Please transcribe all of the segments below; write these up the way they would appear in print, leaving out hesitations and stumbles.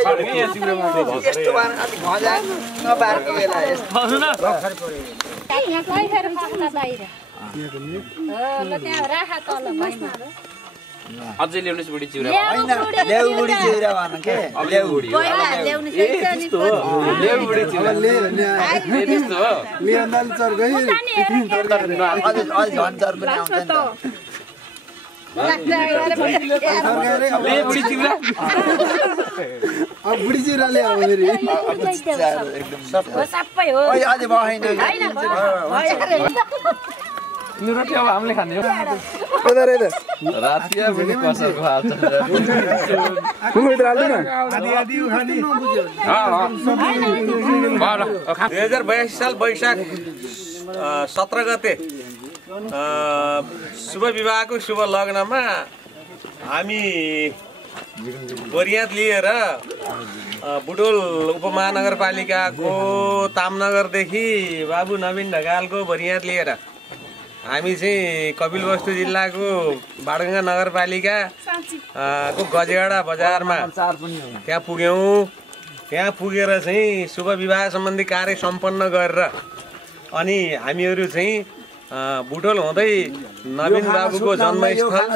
यस्तो बार अलि घजा नबारको बेला यस्तो अझै ल्याउनुस् बुढी चिउरा हैन ल्याउ बुढी चिउरा भन के ल्याउ बुढी पहिला ल्याउनु सही छ नि ल्याउ बुढी चिउरा त्यस्तो हो लिएनल चर गई अलि झन् चर पनि आउँछ नि त ले बुढी चिउरा अब बुढी चिउरा ले अब फेरि सबै हो ओइ अझै भएन नि रोटी अब हामीले खाने हो रातिया बुढी कसरको हात कुकुर हाल्नु न आदि आदि खानी 2082 साल वैशाख 17 गते शुभ विवाहको शुभ लग्नमा हामी बरियात लिएर बुटोल उपमहानगरपालिकाको तामनगरदेखि बाबु नवीन ढकालको बरियात लिएर हामी चाहिँ कपिलवस्तु जिल्लाको बाडगङ्गा नगरपालिका को गजेगडा बजारमा त्यहाँ पुग्यौँ। त्यहाँ पुगेर चाहिँ शुभ विवाह सम्बन्धी कार्य सम्पन्न गरेर अनि हामीहरू चाहिँ बुटोल हुँदै नवीन बाबुको जन्मस्थल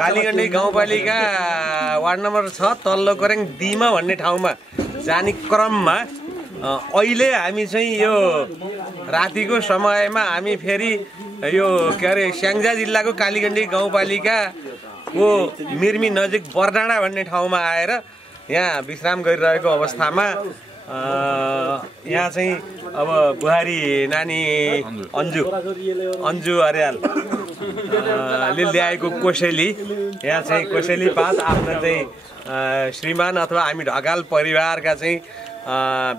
कालीगण्डी गाउँपालिका वार्ड नम्बर 6 तल्लो करेङ दिमा भन्ने ठाउँमा जाने क्रममा अहिले हामी चाहिँ यो रातिको समयमा हामी फेरि यो के अरे स्याङ्जा जिल्लाको कालीगण्डी गाउँपालिकाको मिर्मी नजिक बरडाँडा भन्ने ठाउँमा आएर यहाँ विश्राम गरिरहेको अवस्थामा यहाँ चाहिँ अब बुहारी नानी अन्जु अर्याल ले ल्याएको कोसेली यहाँ चाहिँ कोसेली पात आफ्नो चाहिँ श्रीमान अथवा हामी ढकाल परिवारका चाहिँ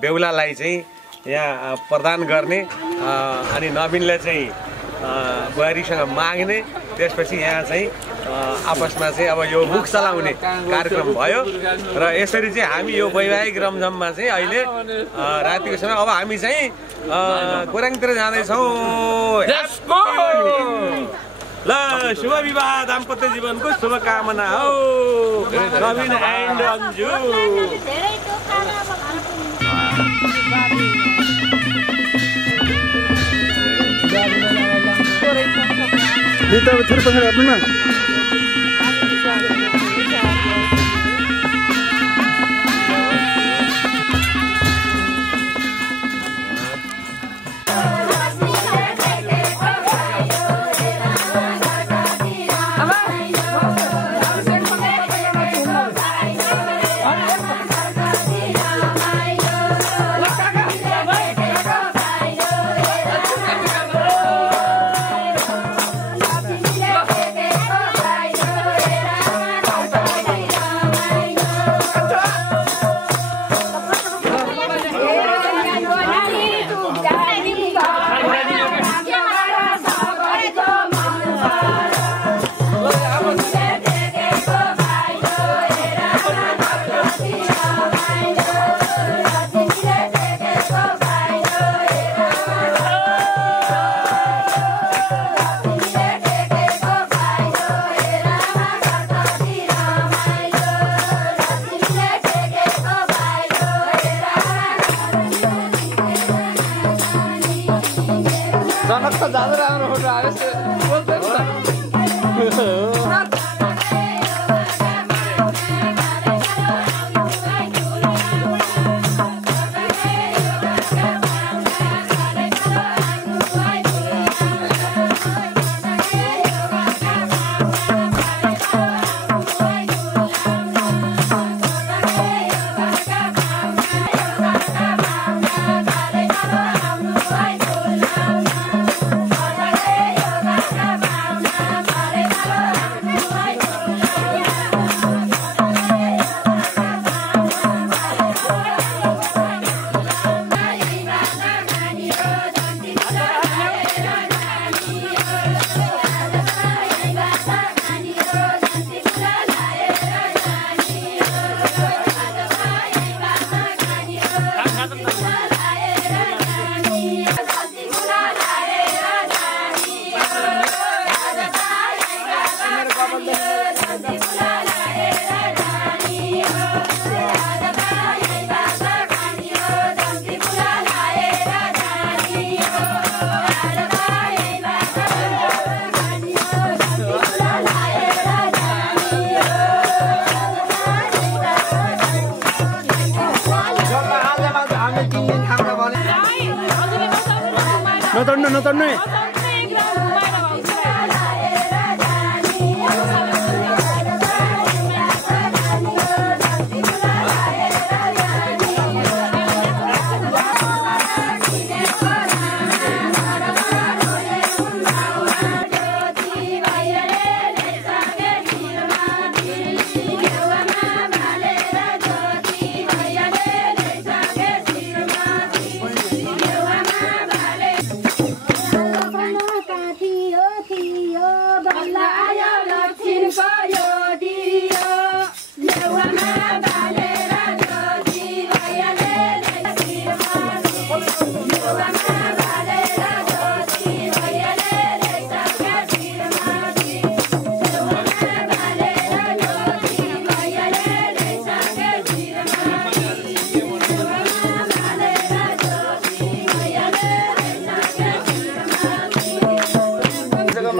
बेहुलालाई चाहिँ यहाँ प्रदान गर्ने अनि नवीनले चाहिँ बुहारीसँग माग्ने त्यसपछि यहाँ चाहिँ आपसमा चाहिँ अब यो मुख चलाउने कार्यक्रम भयो र यसरी चाहिँ हामी यो वैवाहिक रमझममा चाहिँ अहिले रातिको समय अब हामी चाहिँ कोराङतिर जाँदैछौँ। ल शुभ विवाह दाम्पत्य जीवनको शुभकामना हो नवीन एन्ड अन्जु। निता थोरै पछाडि हट्नु न नतड्नु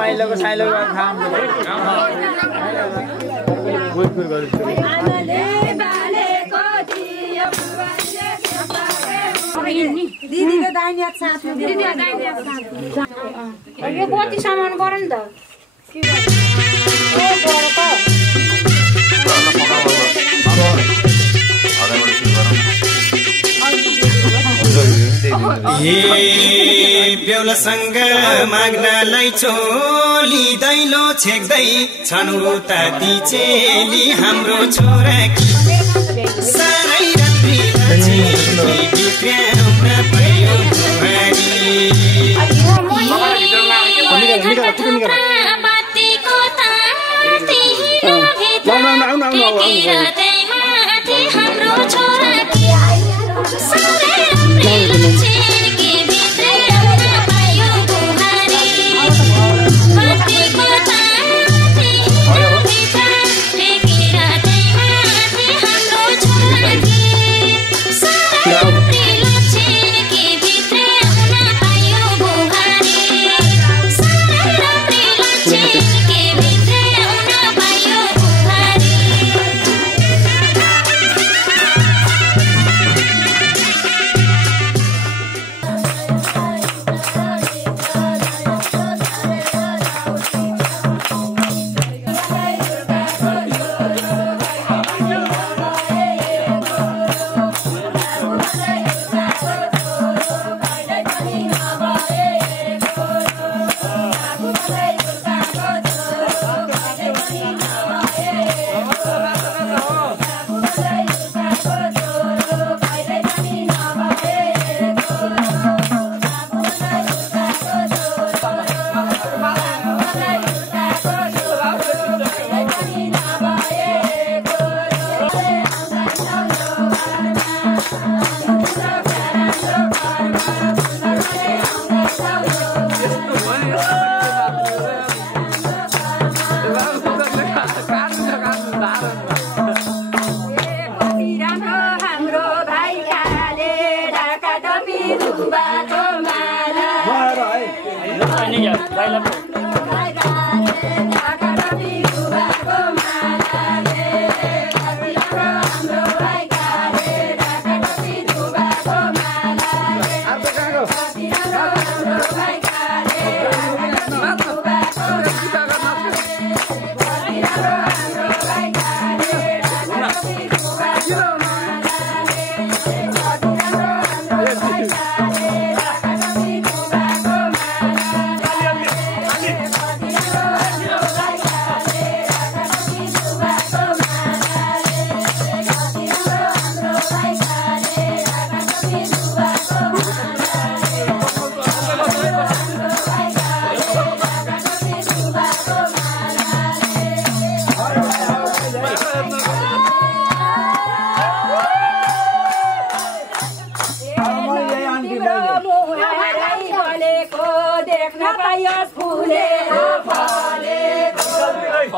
माइलोको साइलोको खाम दिदीको दाहिने हात साथ यो कति सामान गर नि त बेहुलासँग माग्नलाई चोली दैलो छेक्दै छन् उता ती चेली हाम्रो छोरा सारै रात्रि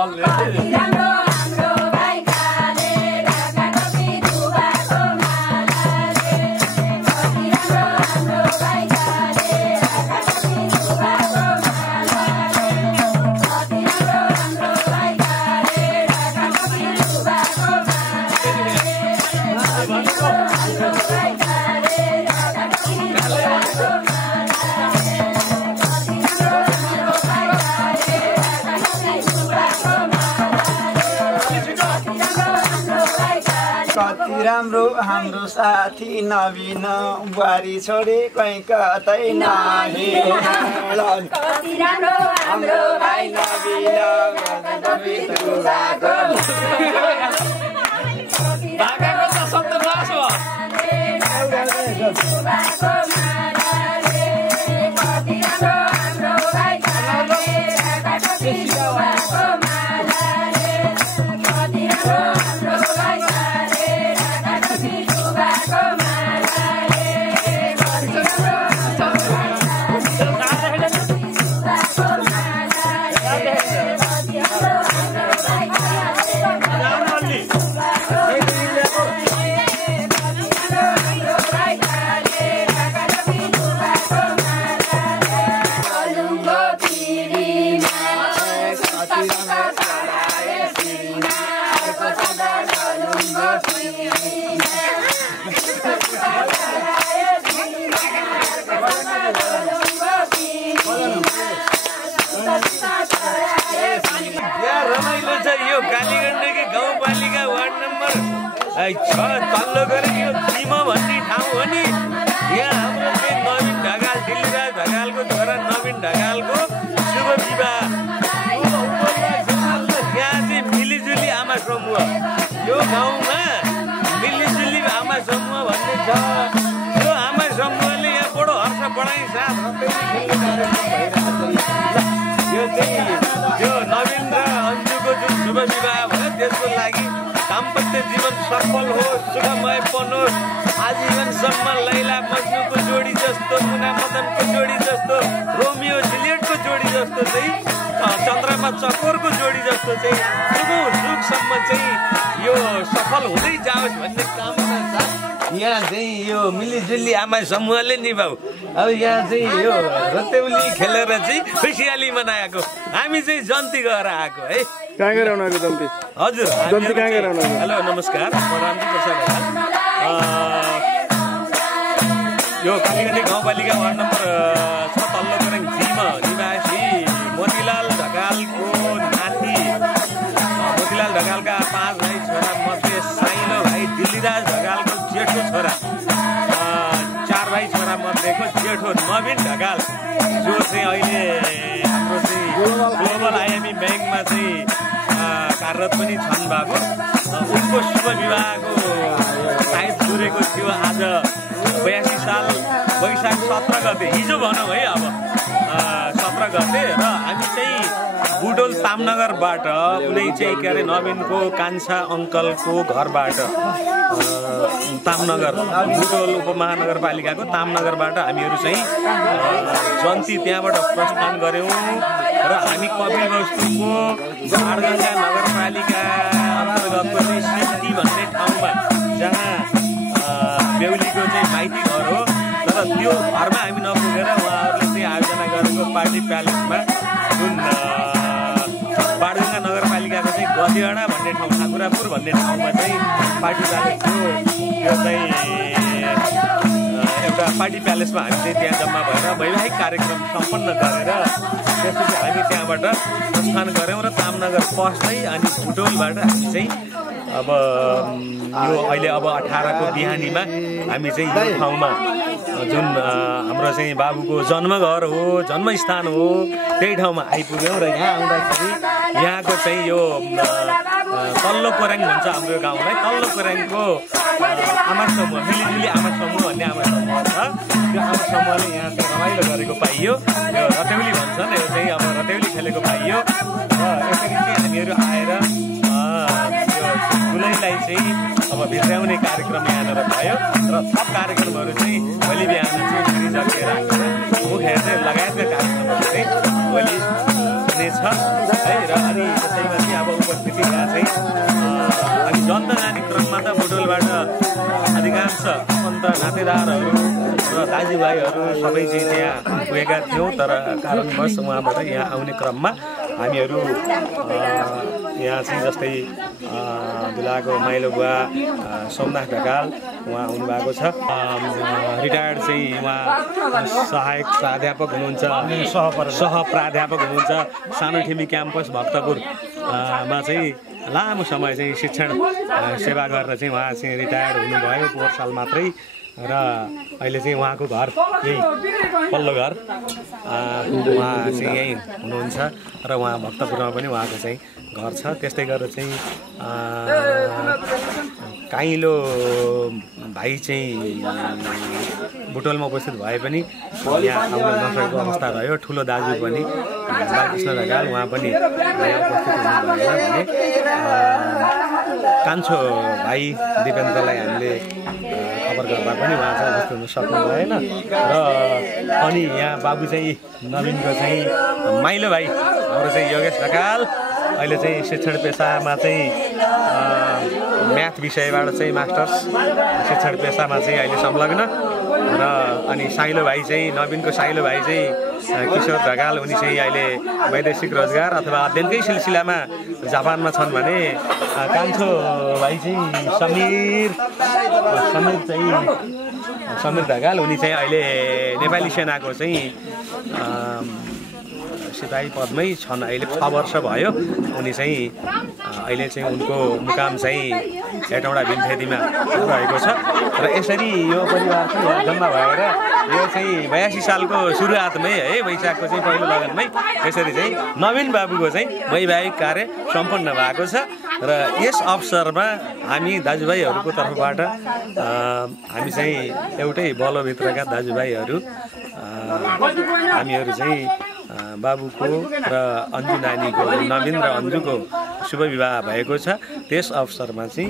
बिग्राउन भयो कति राम्रो हाम्रो साथी नवीन बुहारी छोडे कहीँ कतै नहिँड कति राम्रो हाम्रो भाइ नवीन भाकाको त शब्द नाश भयो रमाइलो छ यो कालीगण्डकी गाउँपालिका वार्ड नम्बर 6 तल्लो गरे यो जिम भन्ने ठाउँ हो नि। यहाँ हाम्रो चाहिँ नवीन ढकाल दिल्लीराज ढकालको छोरा नवीन ढकालको शुभ विवाह। यहाँ चाहिँ मिलिजुली आमा समूह, यो गाउँमा मिलिजुली आमा समूह भन्ने छ। यो आमा समूहले यहाँ बडो हर्ष बढाइ साथ यो चाहिँ यो नवीन र अन्जुको जुन शुभ विवाह भयो त्यसको लागि दाम्पत्य जीवन सफल होस्, सुखमय बनोस्, आजीवनसम्म लैला मज्नुको जोडी जस्तो, मुना मदनको जोडी जस्तो, रोमियो जुलियटको जोडी जस्तो चाहिँ चन्द्रमा चकोरको जोडी जस्तो चाहिँ सुखसम्म चाहिँ यो सफल हुँदै जाओस् भन्ने कामना छ। यहाँ चाहिँ यो मिलिजुली आमा समूहले निभाऊ। अब यहाँ चाहिँ यो रतेउली खेलेर चाहिँ खुसियाली मनाएको, हामी चाहिँ जन्ती गएर आएको है। कहाँ गएर आउनु जन्ती? हजुर जन्ती कहाँ गएर आउनु? हेलो नमस्कार, म रामजी प्रसाद ढकाल। यो कालीगण्डी गाउँपालिका वार्ड नम्बर 6 तल्लो गरङ जिमा निवासी मोतीलाल ढकालको नाति, मोतीलाल ढकालका 5 भाइ छोरा मध्ये साइनो भाइ दिल्लीराज ढकालको जेठो छोरा, 4 भाइ छोरा मध्येको जेठो नवीन ढकाल, जो चाहिँ अहिले हाम्रो चाहिँ ग्लोबल आइएमई ब्याङ्कमा चाहिँ कार्यरत पनि छन् बाबु। उनको शुभ विवाहको सायद जुरेको थियो आज 82 साल वैशाख 17 गते, हिजो भनौँ है। अब 17 गते र हामी चाहिँ बुटोल तामनगरबाट उनी चाहिँ के अरे नवीनको कान्छा अङ्कलको घरबाट तामनगर बुटोल उपमहानगरपालिकाको तामनगरबाट हामीहरू चाहिँ जन्ती त्यहाँबाट प्रस्थान गऱ्यौँ र हामी कपिलवस्तुको बाणगङ्गा नगरपालिका अन्तर्गतको चाहिँ सृष्टि भन्ने ठाउँमा, जहाँ बेहुलीको चाहिँ माइती घर हो, तर त्यो घरमा हामी नपुगेर उहाँहरूले चाहिँ आयोजना गरेको पार्टी प्यालेसमा जुन बाणगङ्गा नगरपालिकाको चाहिँ गदियाडा भन्ने ठाउँ, ठाकुरापुर भन्ने ठाउँमा चाहिँ पार्टी प्यालेस थियो। यो चाहिँ एउटा पार्टी प्यालेसमा हामी चाहिँ त्यहाँ जम्मा भएर वैवाहिक कार्यक्रम सम्पन्न गरेर त्यसपछि हामी त्यहाँबाट प्रस्थान गऱ्यौँ र तामनगर पस्दै अनि बुटोलबाट हामी चाहिँ अब यो अहिले अब 18 को बिहानीमा हामी चाहिँ यो ठाउँमा जुन हाम्रो चाहिँ बाबुको जन्मघर हो, जन्मस्थान हो, त्यही ठाउँमा आइपुग्यौँ र यहाँ आउँदाखेरि यहाँको चाहिँ यो तल्लो कोर्याङ भन्छ हाम्रो गाउँलाई, तल्लो कोर्याङको आमा समूह, मिलिजुली आमा समूह भन्ने आमा समूह छ। त्यो आमा समूहले यहाँ चाहिँ रमाइलो गरेको पाइयो, यो रतेउली भन्छन्, यो चाहिँ अब रतेउली खेलेको पाइयो र यसरी चाहिँ हामीहरू आएर दुलैलाई चाहिँ अब भित्राउने कार्यक्रम यहाँनिर भयो र थप कार्यक्रमहरू चाहिँ भोलि बिहान चाहिँ गरिसकेर मुख हेर्ने लगायतका कार्यक्रमहरू चाहिँ भोलि हुनेछ है। र अनि त्यसैमा चाहिँ अब उपस्थिति यहाँ चाहिँ हामी जन्त जाने क्रममा त बुटोलबाट अधिकांश आफन्त नातेदारहरू र दाजुभाइहरू सबै चाहिँ त्यहाँ पुगेका थियौँ, तर कारणवश उहाँबाट यहाँ आउने क्रममा हामीहरू यहाँ चाहिँ जस्तै दुलाको माइलो बुवा सोमनाथ ढकाल उहाँ आउनुभएको छ, रिटायर्ड चाहिँ उहाँ सहायक प्राध्यापक हुनुहुन्छ, सह प्राध्यापक हुनुहुन्छ सानो ठिमी क्याम्पस भक्तपुरमा चाहिँ लामो समय चाहिँ शिक्षण सेवा गरेर चाहिँ उहाँ चाहिँ रिटायर्ड हुनुभयो पोहोर साल मात्रै र अहिले चाहिँ उहाँको घर यही पल्लो घर उहाँ चाहिँ यहीँ हुनुहुन्छ र उहाँ भक्तपुरमा पनि उहाँको चाहिँ घर छ। त्यस्तै गरेर चाहिँ काइलो भाइ चाहिँ बुटोलमा उपस्थित भए पनि यहाँ आउन नसकेको अवस्था रह्यो। ठुलो दाजु पनि बालकृष्ण ढकाल उहाँ पनि यहाँ उपस्थित हुनुभएन भने कान्छो भाइ दिपेन्द्रलाई हामीले खबर गर्दा पनि उहाँ चाहिँ उपस्थित हुन सक्नु भएन। र अनि यहाँ बाबु चाहिँ नवीनको चाहिँ माइलो भाइ हाम्रो चाहिँ योगेश ढकाल अहिले चाहिँ शिक्षण पेसामा चाहिँ म्याथ विषयबाट चाहिँ मास्टर्स शिक्षण पेसामा चाहिँ अहिले संलग्न र अनि साइलो भाइ चाहिँ नवीनको साइलो भाइ चाहिँ किशोर ढकाल उनी चाहिँ अहिले वैदेशिक रोजगार अथवा अध्ययनकै सिलसिलामा जापानमा छन् भने कान्छो भाइ चाहिँ समीर ढकाल उनी चाहिँ अहिले नेपाली सेनाको चाहिँ सिपाही पदमै छन्। अहिले 6 वर्ष भयो। उनी चाहिँ अहिले चाहिँ उनको मुकाम चाहिँ हेटौँडा भीमफेदीमा रहेको छ र यसरी यो परिवार चाहिँ जम्मा भएर यो चाहिँ 82 सालको सुरुवातमै है वैशाखको चाहिँ पहिलो लगनमै यसरी चाहिँ नवीन बाबुको चाहिँ वैवाहिक कार्य सम्पन्न भएको छ। र यस अवसरमा हामी दाजुभाइहरूको तर्फबाट हामी चाहिँ एउटै बलभित्रका दाजुभाइहरू हामीहरू चाहिँ बाबुको र अन्जु नानीको नवीन र अन्जुको शुभ विवाह भएको छ। त्यस अवसरमा चाहिँ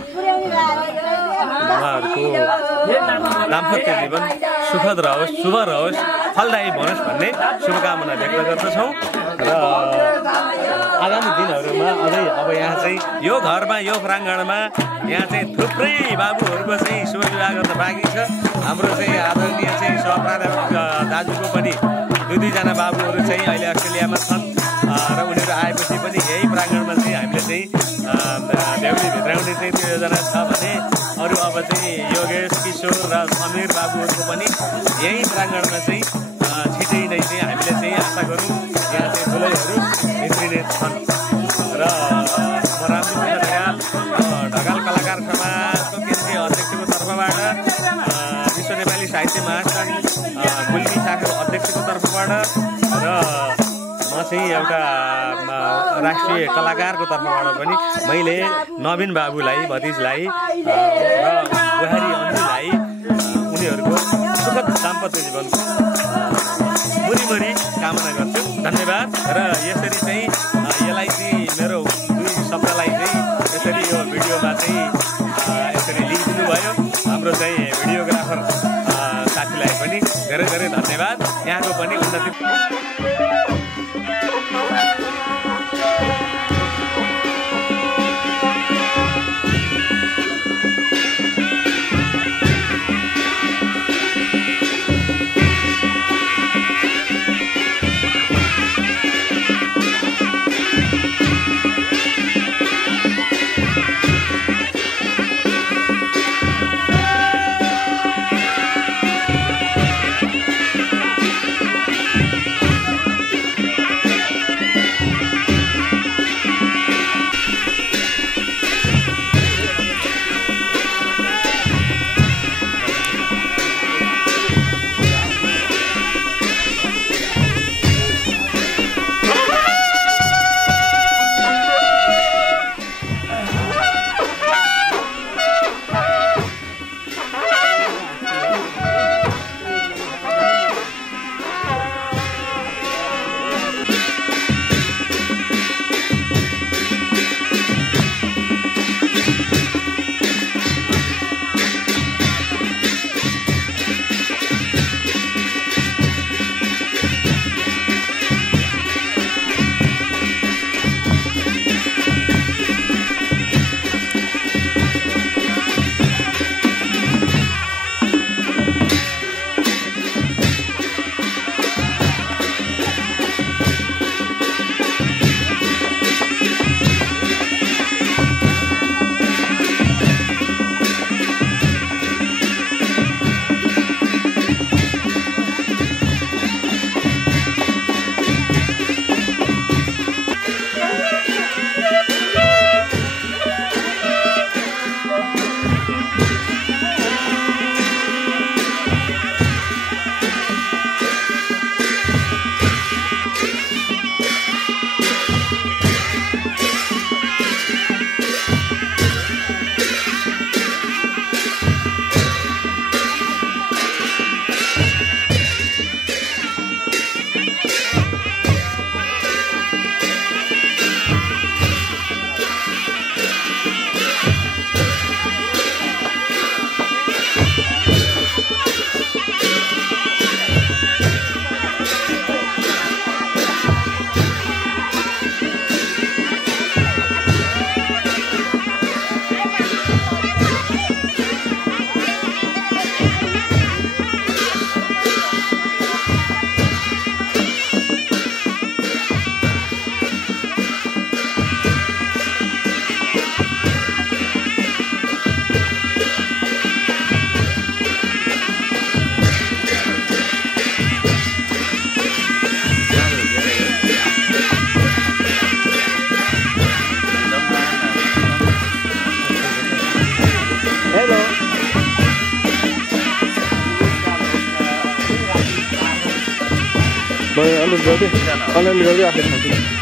उहाँहरूको दाम्पत्य जीवन सुखद रहोस्, शुभ रहोस्, फलदायी बनोस् भन्ने शुभकामना व्यक्त गर्दछौँ। र आगामी दिनहरूमा अझै अब यहाँ चाहिँ यो घरमा यो प्राङ्गणमा यहाँ चाहिँ थुप्रै बाबुहरूको चाहिँ शुभ विवाह गर्न बाँकी छ। हाम्रो चाहिँ आदरणीय चाहिँ सहप्राध्यापक दाजुको पनि दुई जना बाबुहरू चाहिँ अहिले अस्ट्रेलियामा छन् र उनीहरू आएपछि पनि यही प्राङ्गणमा चाहिँ हामीले चाहिँ देउली भित्राउने चाहिँ त्यो योजना छ भने अरू अब चाहिँ योगेश किशोर र समीर बाबुहरूको पनि यही प्राङ्गणमा चाहिँ छिटै नै चाहिँ हामीले चाहिँ आशा गरौँ यहाँ चाहिँ ठुलैहरू भित्रिने छन्। र म रामकृष्ण ढकाल कलाकार समाजको केन्द्रीय अध्यक्षको तर्फबाट विश्व नेपाली साहित्य महासङ्घ गुल्मी शाखाको अध्यक्षको तर्फबाट र म चाहिँ एउटा राष्ट्रिय कलाकारको तर्फबाट पनि मैले नवीन बाबुलाई भतिजलाई र बुहारी अन्जुलाई उनीहरूको सुखद दाम्पत्य जीवनको मुरीमुरी कामना गर्छु। धन्यवाद। र यसरी चाहिँ यसलाई चाहिँ मेरो दुई शब्दलाई चाहिँ यसरी यो भिडियोमा चाहिँ यसरी लिइदिनु भयो हाम्रो चाहिँ भिडियोग्राफर साथीलाई पनि धेरै धेरै धन्यवाद। यहाँको पनि उन्नति अनलाइन गर्दै आफै खान्छु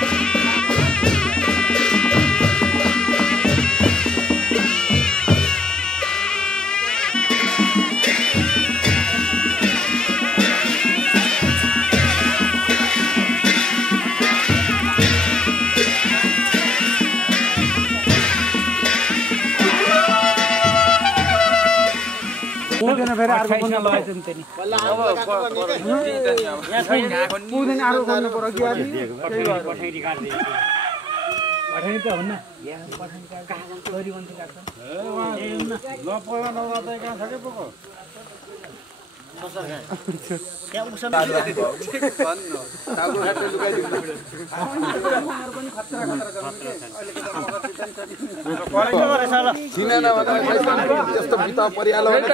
त्यस्तो बिता परिहाल्यो भने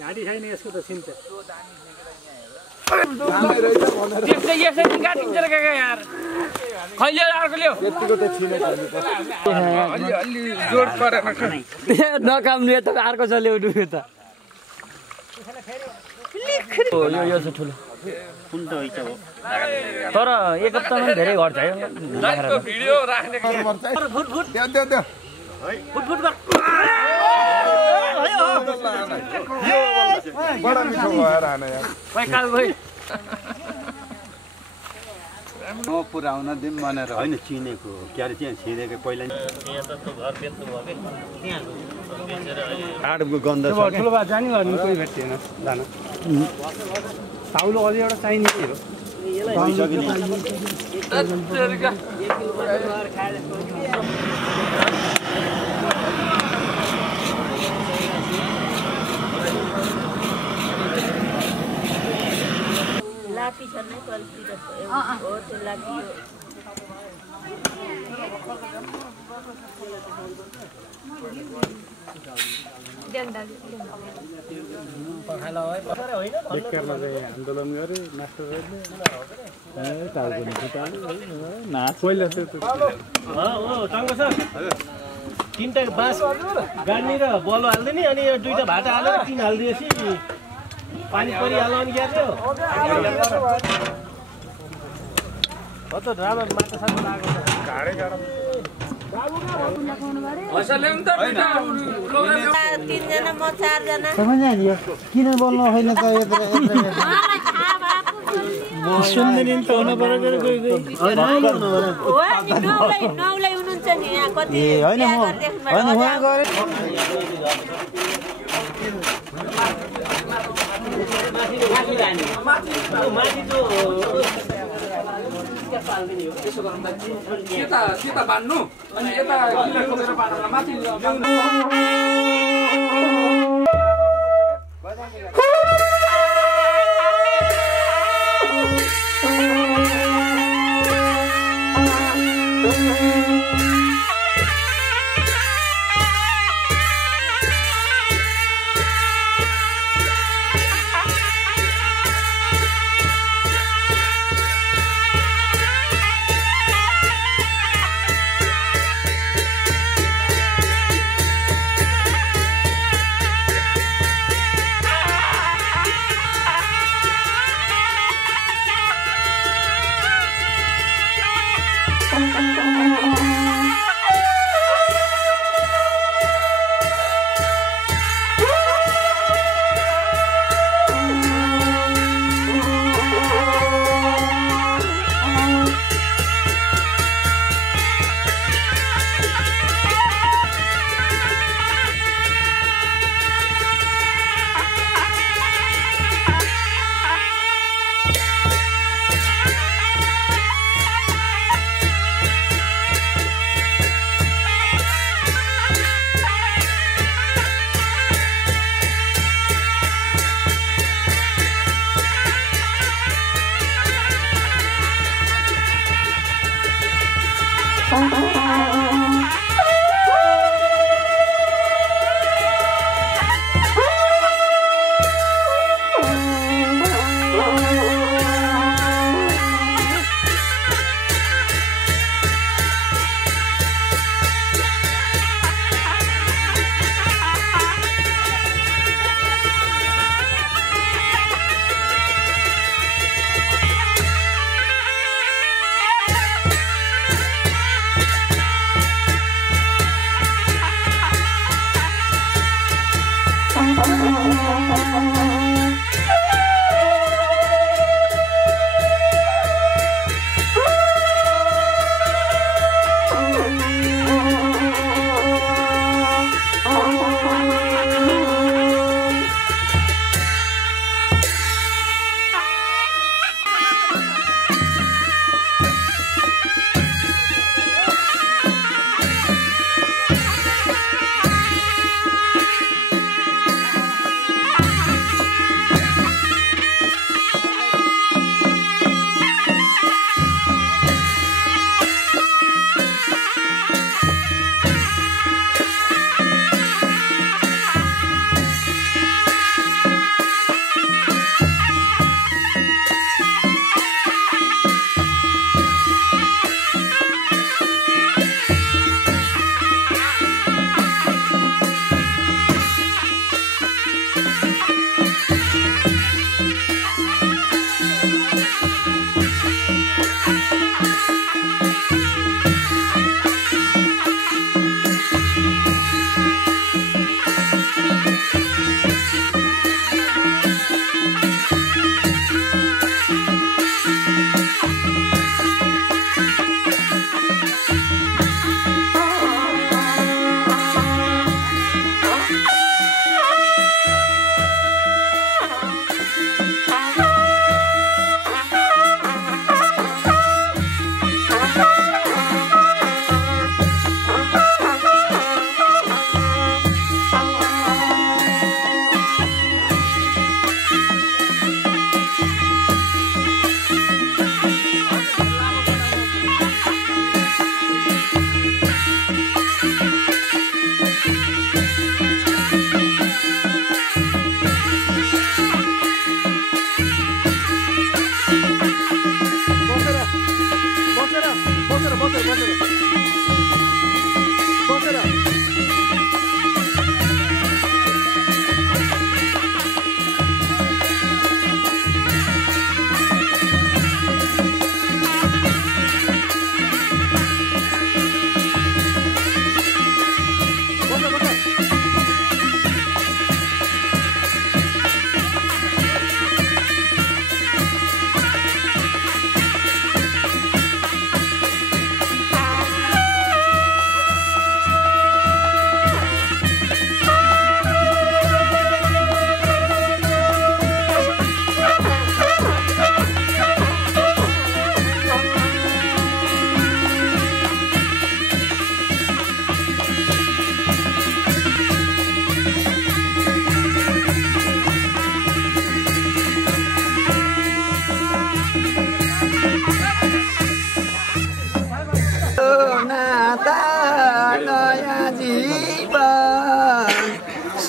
घाँटी छैन यसको त सिन्छ नकाम्ने त अर्को छ ल्याउनु त यो छ ठुलो तर एक हप्तामा धेरै घट्छ है भिडियो राख्ने बडा मिठो भएर आना यार पुऱ्याउन दिउँ भनेर होइन चिनेको के अरे त्यहाँ छिरेको पहिला आडको गन्ध छ ठुलो भए जाने गर्नु कोही भेट्दैन जान साउलो अझै एउटा चाहिने हो लापी छ नै कल्पी हो त्यो लापी आन्दोलन गरे मास्टरहरूले तीनटा बाँस गाड्ने र बल हाल्दै नि अनि दुईटा भाटा हालेर तीन हालिदिएपछि पानी परिहाल्यो अनि ग्याथ्यो हो त राम्रो माछा सानो लागेको तीनजना म चारजना किन बोल्नु होइन त सुन्दैन त हुन पर्यो कोही कोही नौलाई हुनुहुन्छ नि यहाँ कति होइन यता बान्नु अनि यता खोलेर बाँडेर माथि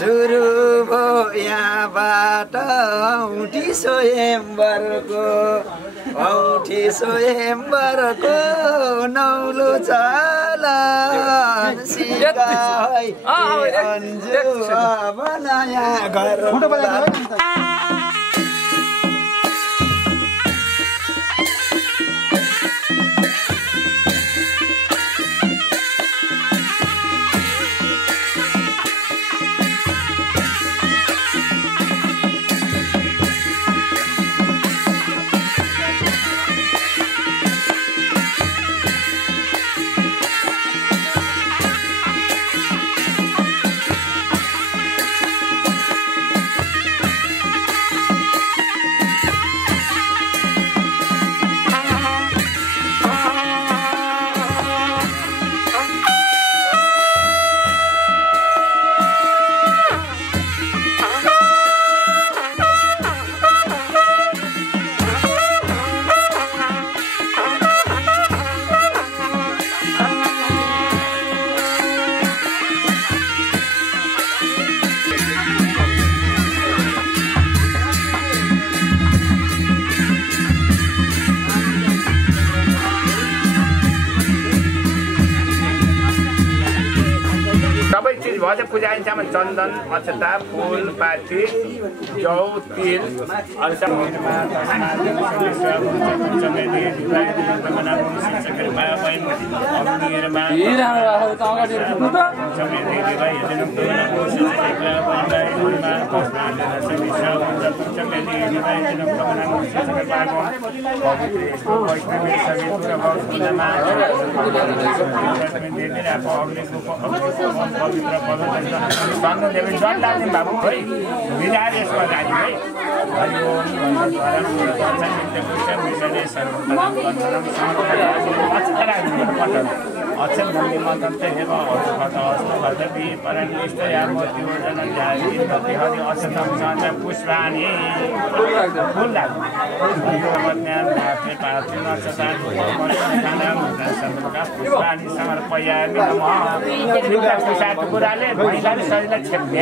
सुरु भयो यहाँबाट औठी स्वयम्वरको नौलो चलन सिकाई अन्जु अब नयाँ घर पूजाइन्छमा चन्दन अक्षता फूल पाठी जौ तिल बाबु है विधार यसमा जाने है अक्षर भन्ने मतलब चाहिँ पुष्पानी फुल पुष्पानी समर्पयामि नमः कुराले महिलाले शरीरलाई छेक्ने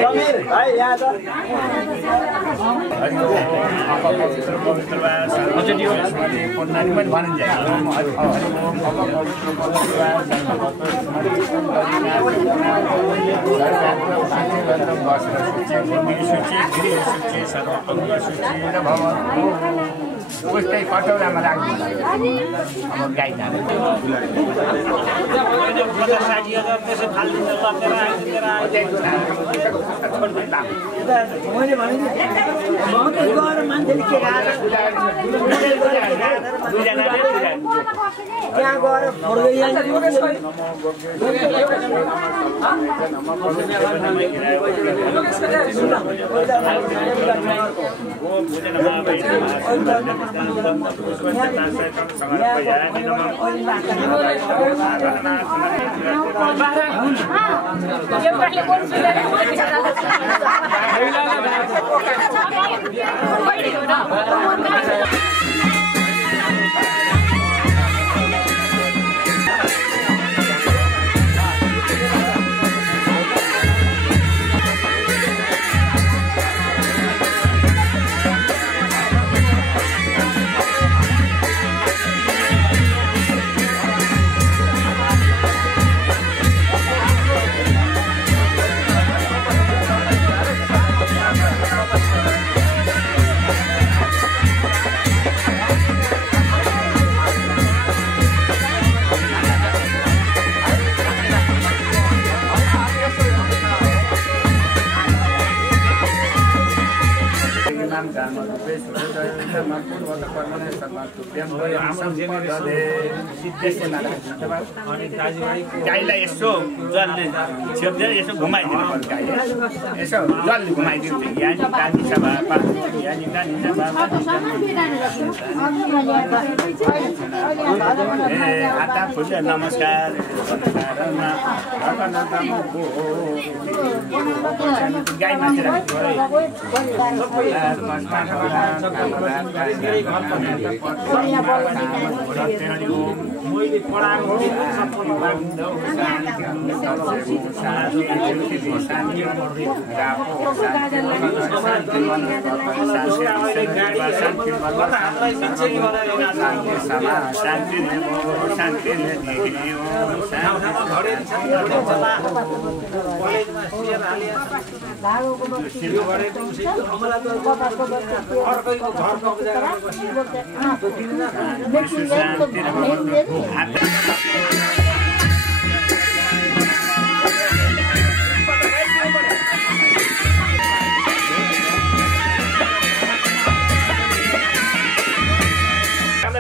पुण्यनी पनि भनिन्छ उस्तै कटौरामा राख्नु अब गाई त्यहाँ गएर गाईलाई यसो जसले छेप्दै यसो घुमाइदिनु पर्छ गाई यसो जसले घुमाइदिन्छ यहाँ दानी सभा हाता फुल्छ नमस्कार गाई मान्छे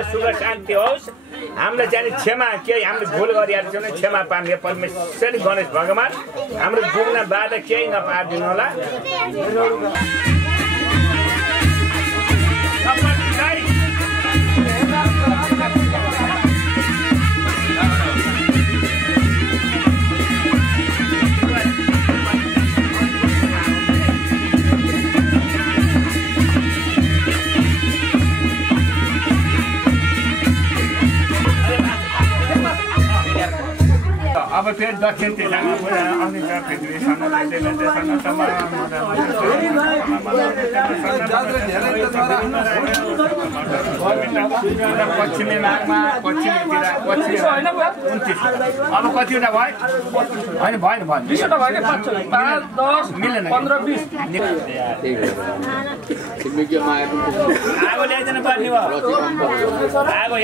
सुख शान्ति होस् हामीलाई चाहिँ क्षमा केही हामीले भुल गरिहाल्छौँ भने क्षमा पाउने परमेश्वर गणेश भगवान् हाम्रो दुख्न बाधा केही नपारिदिनु होला अब फेरि दक्षिण दिशामा अग्नि पश्चिमी मार्गमा पश्चिमतिर अब कतिवटा भयो होइन भएन मिलेन 15-20 आगो ल्याइदिनु पर्ने भयो आगो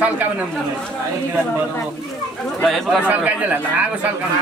सल्काउन सल्काइदिएला आगो सल्काउन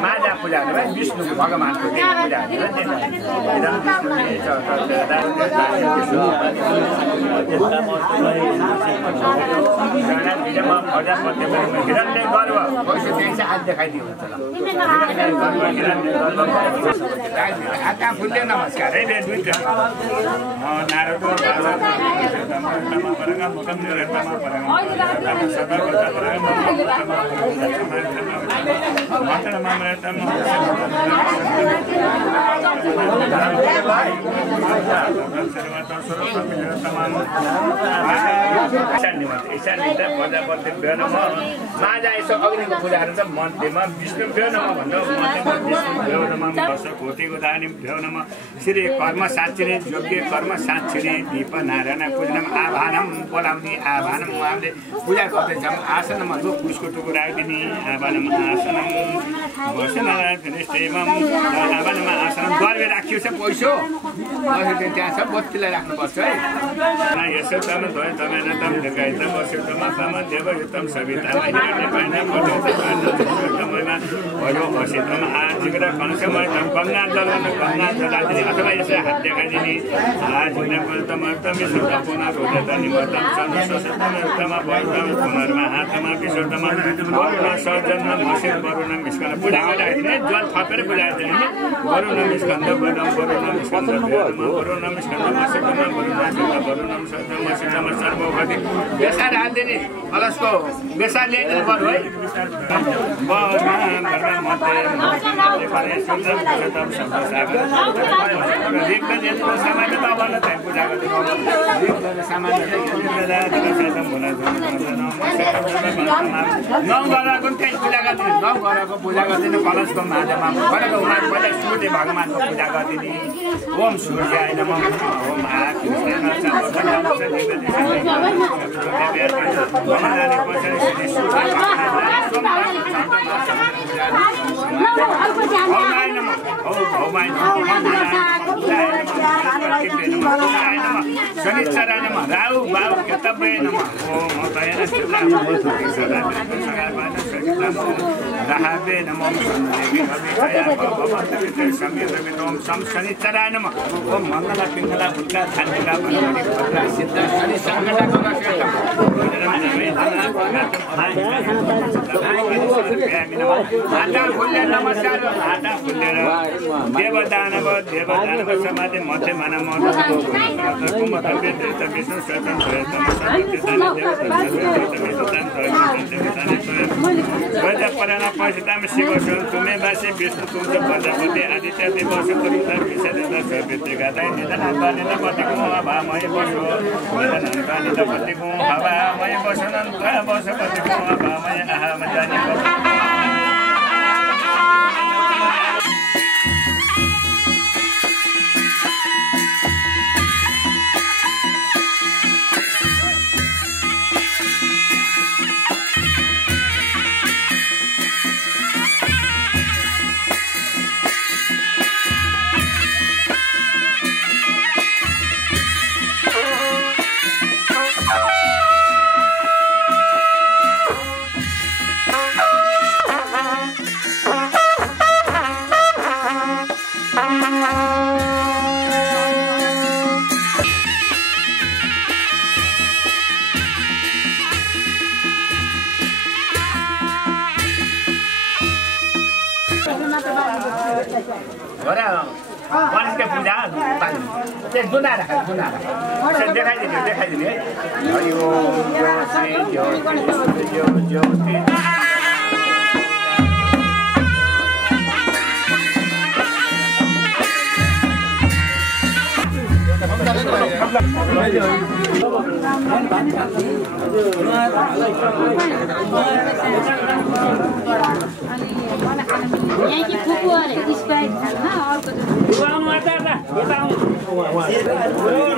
माजा पूजा विष्णु भगवानको पूजा नमस्कार है दुईटा माजा यसो अग्निको पूजाहरू त मध्यमा विष्णु भ्यो नम भन्दा घोटीको दानी भ्यो नम श्री कर्म साक्षिने योग्य कर्म साक्षिने दीप नारायण पूजनम आभानम बोलाउने आभानम उहाँले पूजा गर्दैछौँ आसनमा लोक पुष्को टुको राखिदिने आभानम आसनम घोषणा आभानमा आसनम गर्वे राखियो छ पैसो त्यहाँ छ बत्तीलाई राख्नुपर्छ है यसो तम ध्वय तमेन तम दीर्घायतम वसुतम तम देवयुतम सविताम हिरण्यपायनम वटोतमयमा भयो हसितम आजिग्र कणसमय तम गङ्गा जलन गङ्गा जलादिनी अथवा यसै हात देखाइदिने आजिग्र कणसम तम विशुद्ध पुनः रोजत निमतम सन्दसतम उत्तम वरुणम पुनर्मा हातमा विशुद्धम वरुण सर्जन मसिर वरुण मिस्कन पूजा गर्दाखेरि जल थपेर पूजा गर्दाखेरि वरुण मिस्कन्द वरुण मिस्कन्द वरुण मिस्कन्द मसितम वरुण सर्जन मसितम सर्वभति बेसार हाल्दिने अलसको बेसार ल्याइदिनु पर्यो है पूजा गरिदिनु कलशको माझमा सूर्य भगवानको पूजा गरिदिने ओम सूर्याय नमः ओम शनिश्चराय नमः राहु बाहु केतवे नमः ओम तयन राहवे नमः ओम शनिश्चराय नमः ओम मंगला पिंगला भुट्टा धान्यका सिद्ध शनि आटा फुल्ले नमस्कार आटा फुल्लेर देवदानव समाधि मध्य माना मधुको कुमतव्य देवता विष्णु स्वयं प्रयत्न सत्यतानि देवता पराना पश्चिताम शिव स्वयं तुमे वासी विष्णु तुमच प्रजापति आदित्य देव सुतरुता विषयता सर्वते गाताय निधन पानिता पतिको भामय बसो निधन पानिता पतिको भामय बसनन बसपतिको भामय आहा मजानि देखाइदिने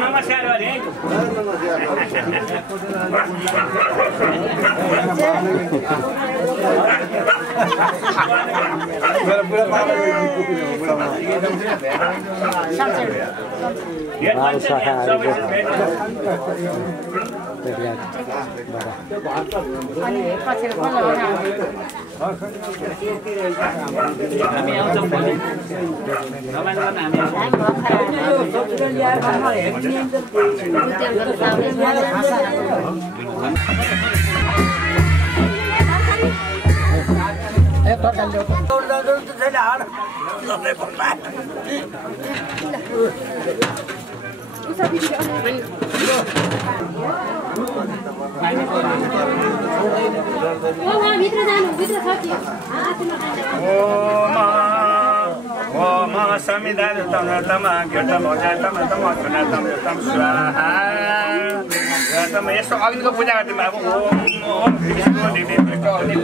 नमस्कार गरे हामी आउँछौँ भोलि ओम समिदान तम घटम तम तम तम तम स्वाहा तम यसो अग्निको पूजा गर्दै बाबु ओम ओम विष्णु देवी कृष्ण अग्नि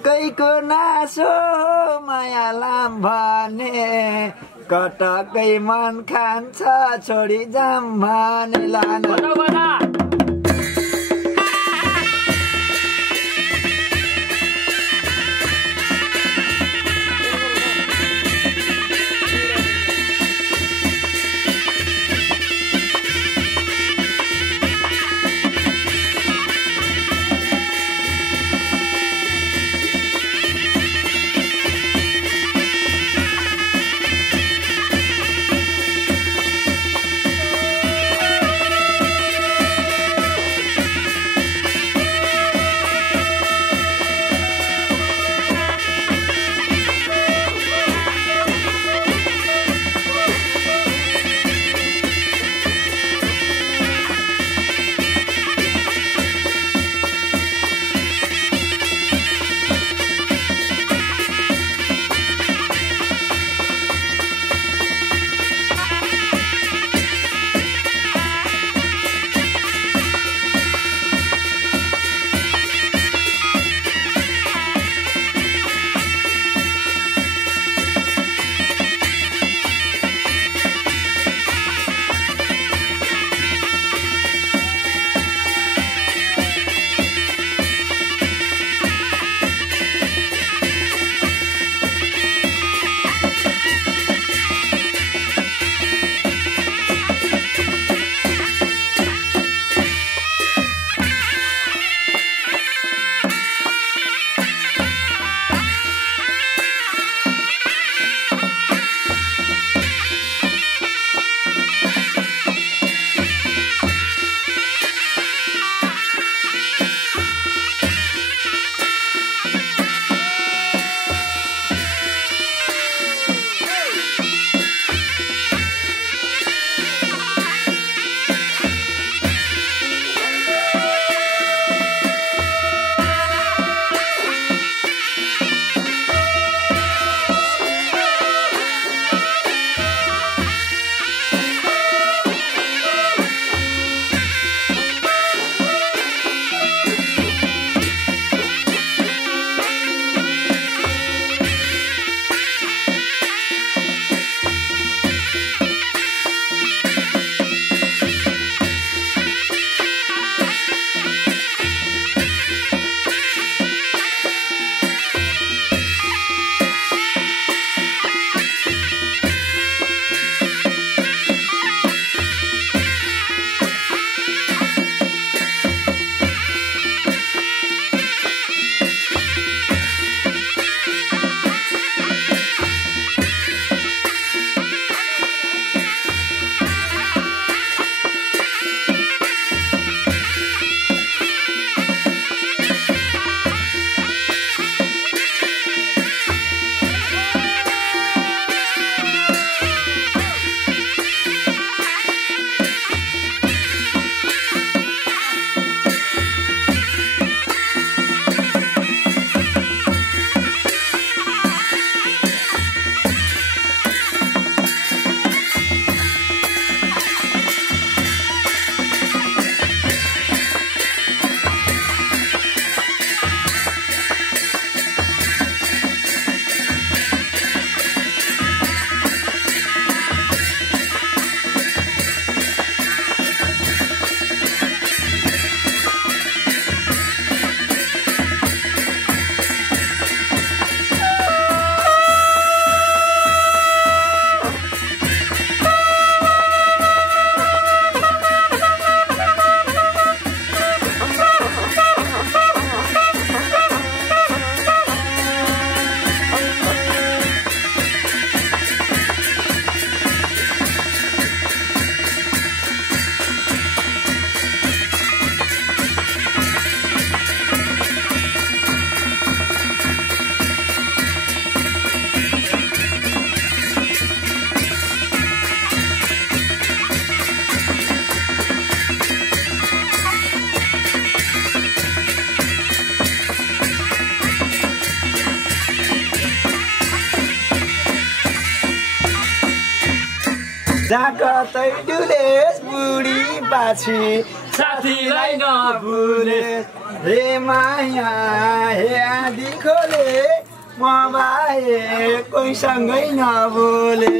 अर्कैको नासो माया लाम भने कटकै मन खान्छ छोडी जाम भने लान जहाँ कतै डुलेस बुढी बाछी साथीलाई नभुले हे माया हे आँधी खोले म बाहेक कोहीसँगै नबोले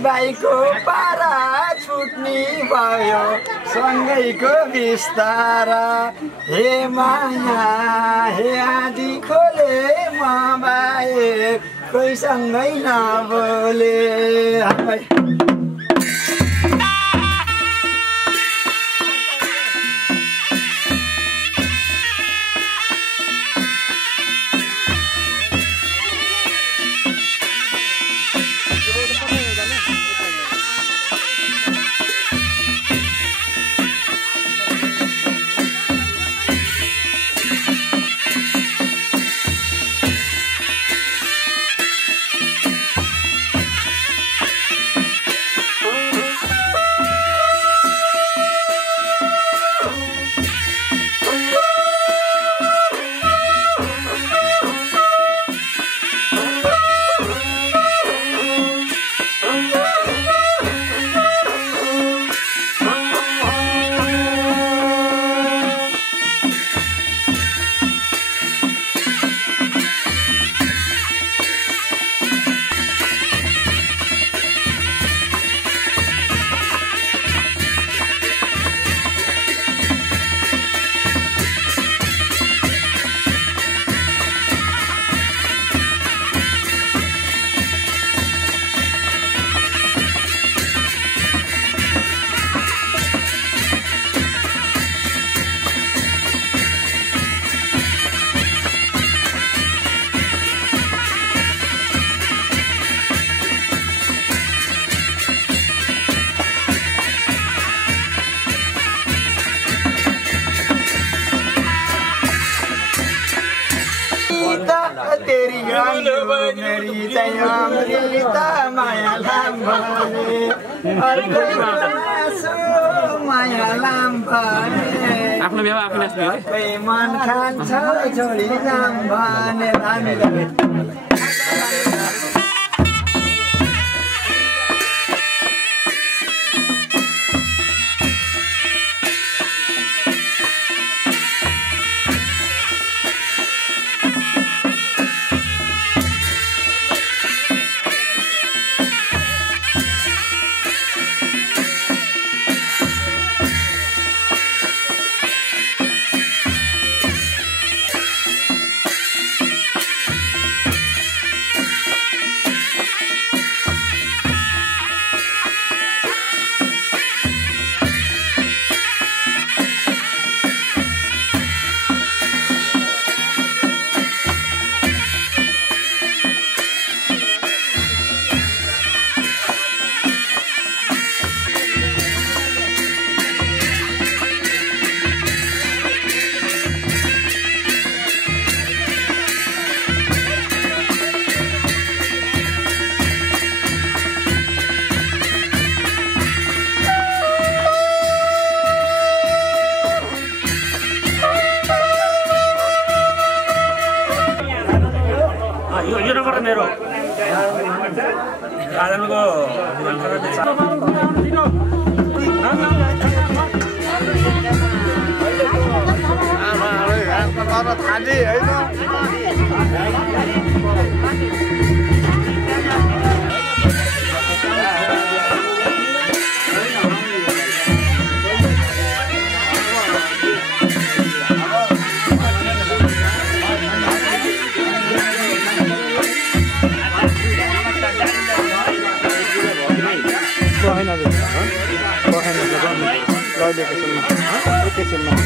बाइको पारा छुट्ने भयो सँगैको बिस्तारा हे माया हे आँधी खोले म बाहेक कोहीसँगै नबोले माया लाम आफ्नो व्यवहार आफ्नो मन खान्छ छोडी जाम भने मेरो थाली होइन होइन एकैछिनमा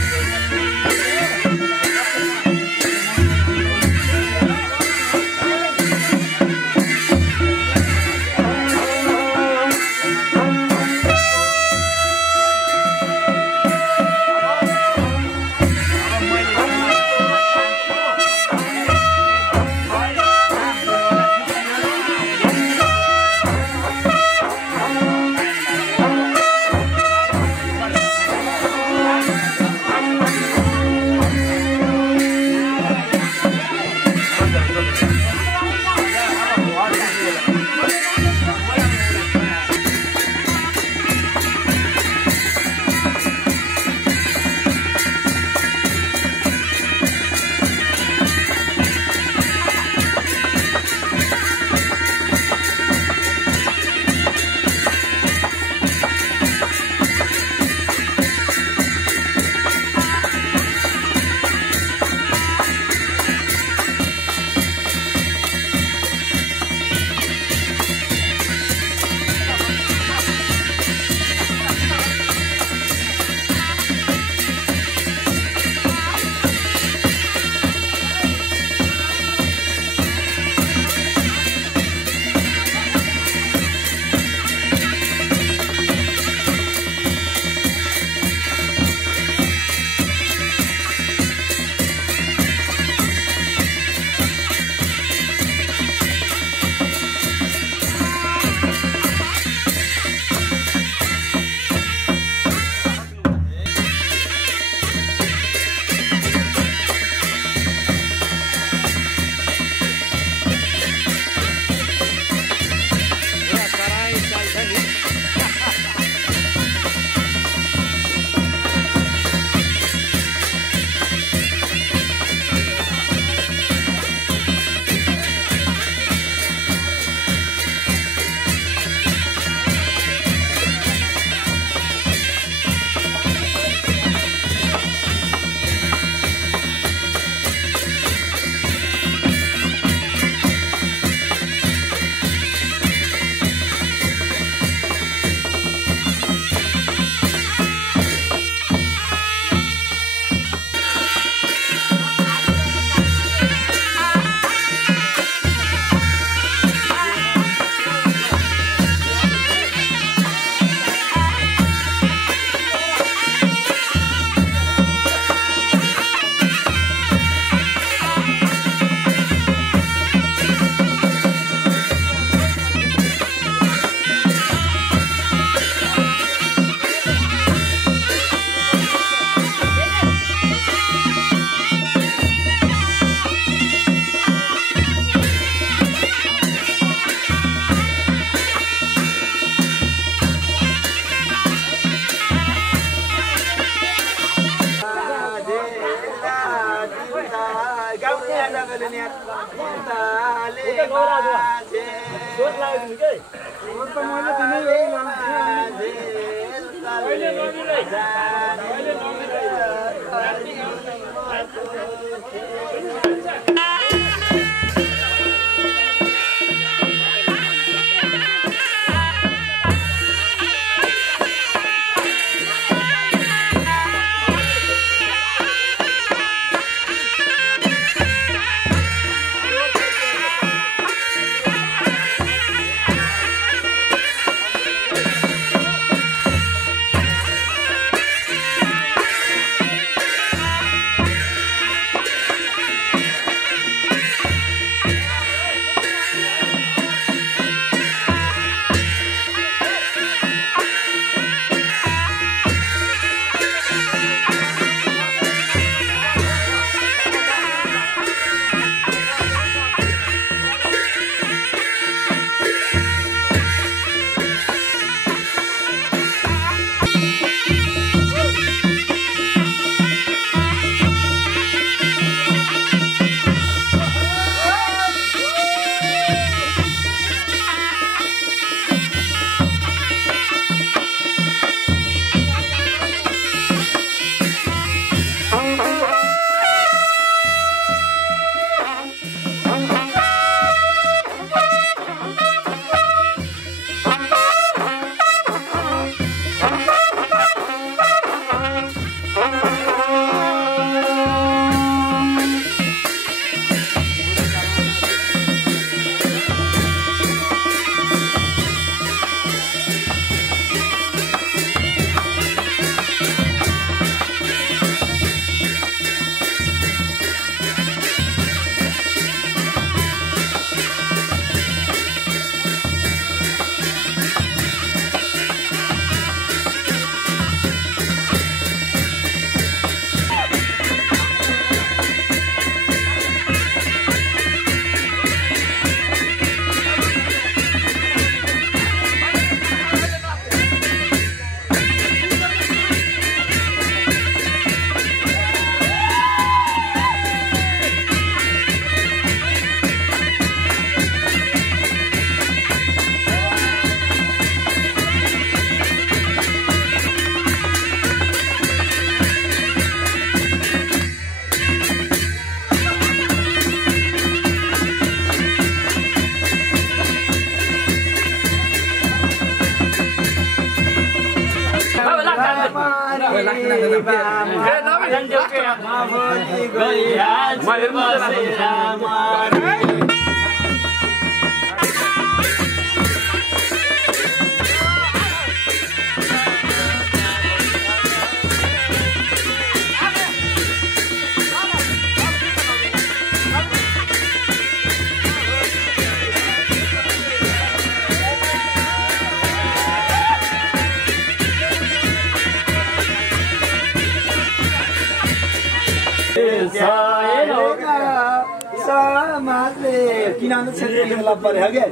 समाजले किन क्षेत्रलाई पऱ्यो क्या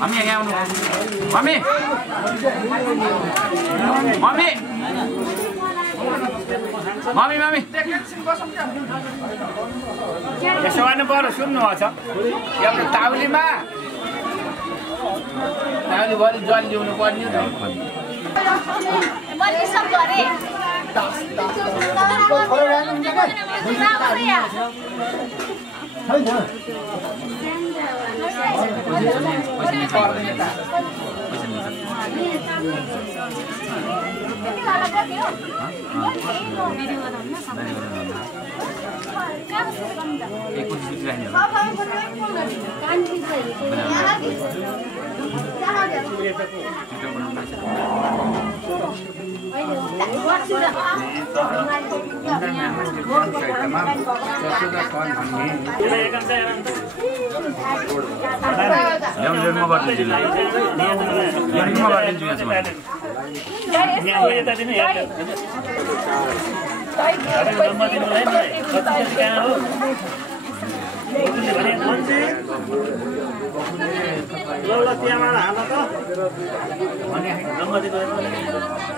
Mami yang nganu. Mami. Mami. Mami, mami. यसो गर्नु पर्यो सुन्नुभएको छ एउटा ताउलीमा ताउली भरि जल ल्याउनु पर्ने हो मैले सब गरे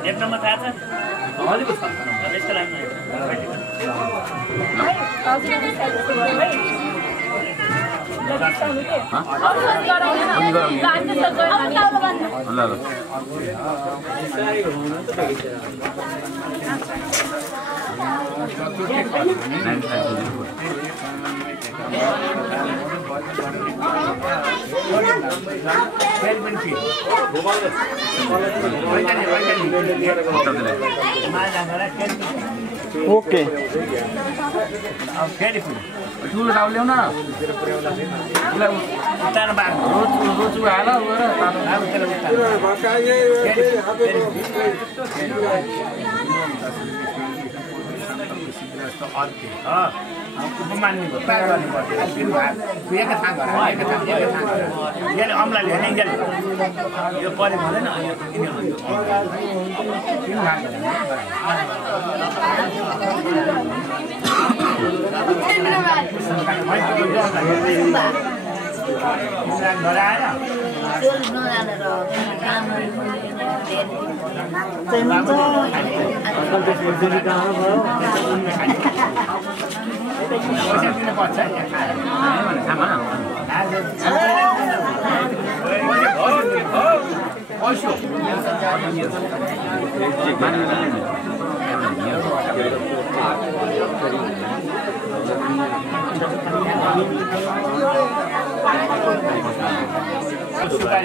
एक नम्बर थाहा छ यसको लागि ओके ठुलो टाउ ल्याउन रोचु हाल जस्तो अर्थे उपमान्यको पार गर्नुपर्थ्यो तिन भाग एकै ठाउँ घर यसले अम्ला ल्याउने यो परे हुँदैन तिन भाग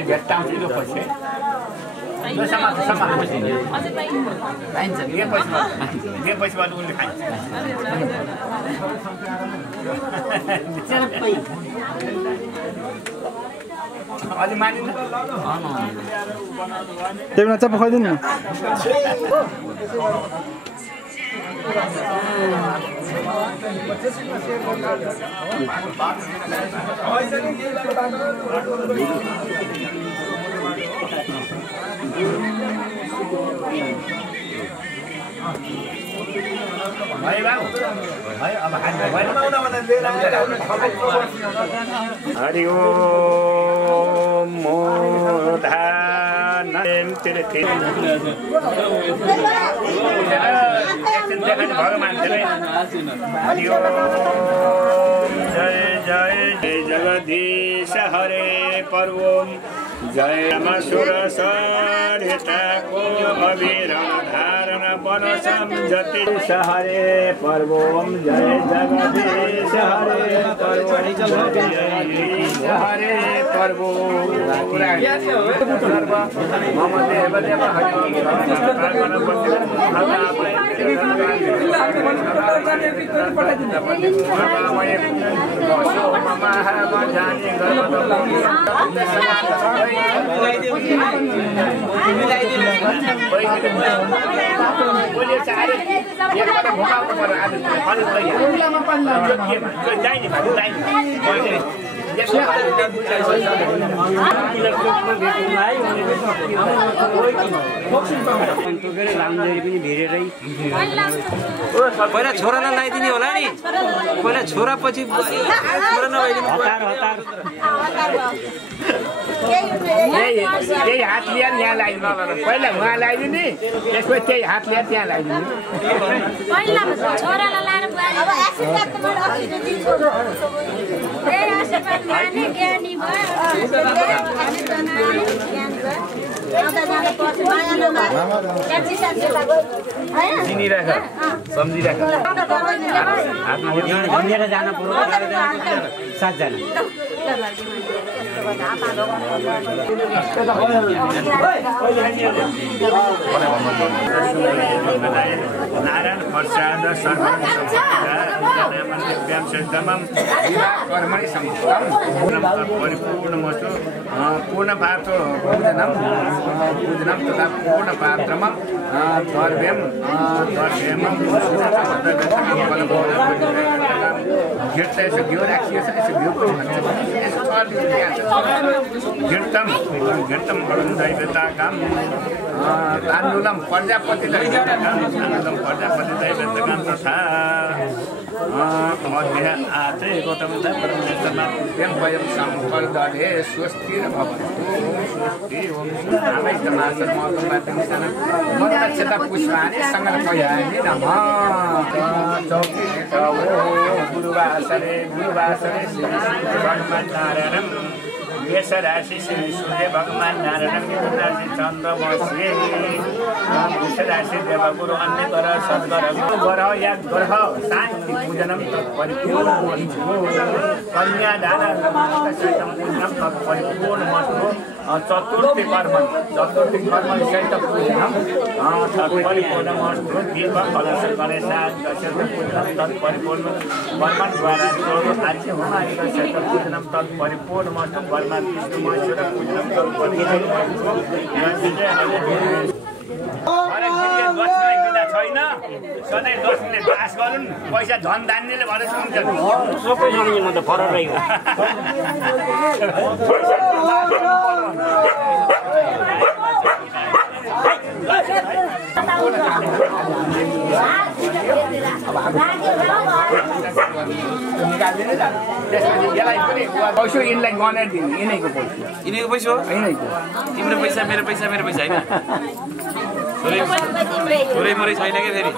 भेट्टाउँछ यो पछि पैसाबाट उसले खान्छ अलि मानिन्छ त्यही बेला चाहिँ पखाइदिनु हरि ओम मोधान भगवान हरि ओम जय जय जय जगदीश हरे पर्वोम जय मसुर सरिताको अभिरण धारण बनसम जति हरे पर्वोम जय जगदीश हरे हरे पर्वो मम देव देव पहिला छोरालाई लगाइदिने होला नि पहिला छोरा पछि छोरा नभइदिनु त्यही हात लिएर यहाँ लगाइदिनु पहिला उहाँ लगाइदिने त्यसपछि त्यही हात लिएर त्यहाँ लगाइदिनु चिनिराख सम्झिराख जान पर्यो 7 जना नारायण प्रसाद परिपूर्ण वस्तु पूर्ण पात्र पूजनम तथा पूर्ण पात्रम द्रव्यम घिउ राखिएछ यसो घिउ पनि घिर्तम दैवताकाम ताण्डुलम प्रजापति दैवताकाम तथा मध्य आचे गौतमता परमेश्वरमा वयं सम्पर्दे स्वस्ति स्वस्ति ओम नामैस्तमासन् मौतमातंसन मन्दक्षता पुष्पाणि संग्रहयामि नमः चौकी गुरुवासरे श्री भगवान नारायणं मेष राशि श्री सूर्य भगवान नारायण राशि चंद्र मत्स्य वृष राशि देवगुरु अन्य ग्रह सद्ग्रह ग्रह या ग्रह शांति पूजनम परिपूर्ण कन्या दान सहित पूजनम परिपूर्ण मस्तु चतुर्थी कर्म सहित पूजनम परिपूर्ण मस्तु दीप कलश गणेशाद पूजनम तत्परिपूर्ण वर्मन द्वारा आज्य होना सहित पूजनम तत्परिपूर्ण मस्तु वर्मन विष्णु महेश्वर पूजनम तत्परिपूर्ण मस्तु छैन सधैँ दोस्रोले बास गरून् पैसा धन दान्नेले भनेर हुन्छ सबैसँग म त फरक रहेको यसलाई पनि पैसा यिनलाई गनेर दिनु यिनैको पैसा यिनीको पैसा हो यिनैको तिम्रो पैसा मेरो पैसा होइन थोरै मरै छैन क्या फेरि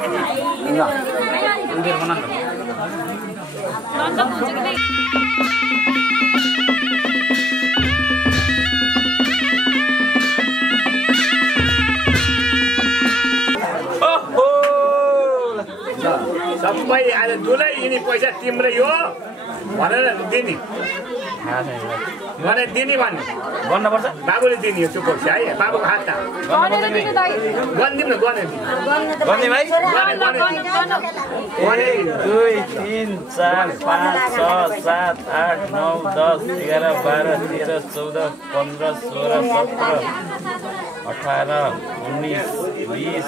सबै आज दुलै यिनी पैसा तिम्रै हो भनेर दिने भने दिने भन्ने गर्नुपर्छ बाबुले दिने हो चुप है बाबुको हात गरिदिउँ न गर्ने भाइ 1 2 3 4 5 6 7 8 9 10 11 12 13 14 15 16 17 18 19 20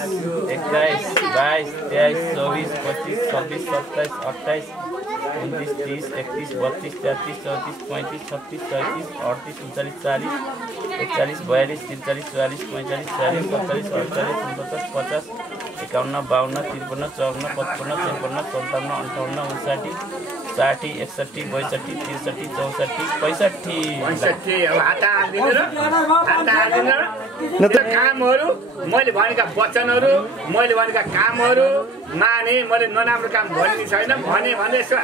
21 22 23 24 25 26 27 28 29 30 31 32 33 34 35 36 37 38 39 40 41 42 43 44 45 46 47 48 49 50 51 52 53 54 55 56 57 58 59 60 61 62 63 64 65 कामहरू मैले भनेका वचनहरू मैले भनेका कामहरू माने मैले नराम्रो काम भन्ने छैन भने यसो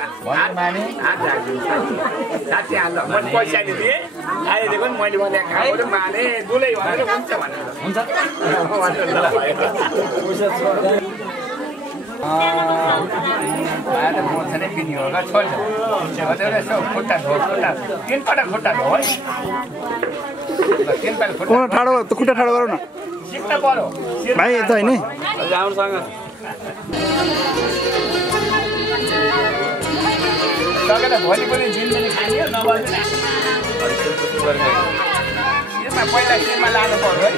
साथी हाल्दा मैले पैसा दिएँ अहिलेदेखि पनि मैले भनेका कामहरू माने दुलै भनेर हुन्छ भनेर नै पिनी होगा छोड्छ यसो खुट्टा धो खुट्टा 3 पटक खुट्टा धो है खुट्टा ठाडो गरौ न सिक्न पर्यो भाइ त हैन सकेर भोलि पनि जिन्दगी खाने हो नभए यसमा पहिला सिरमा लानु पर्यो है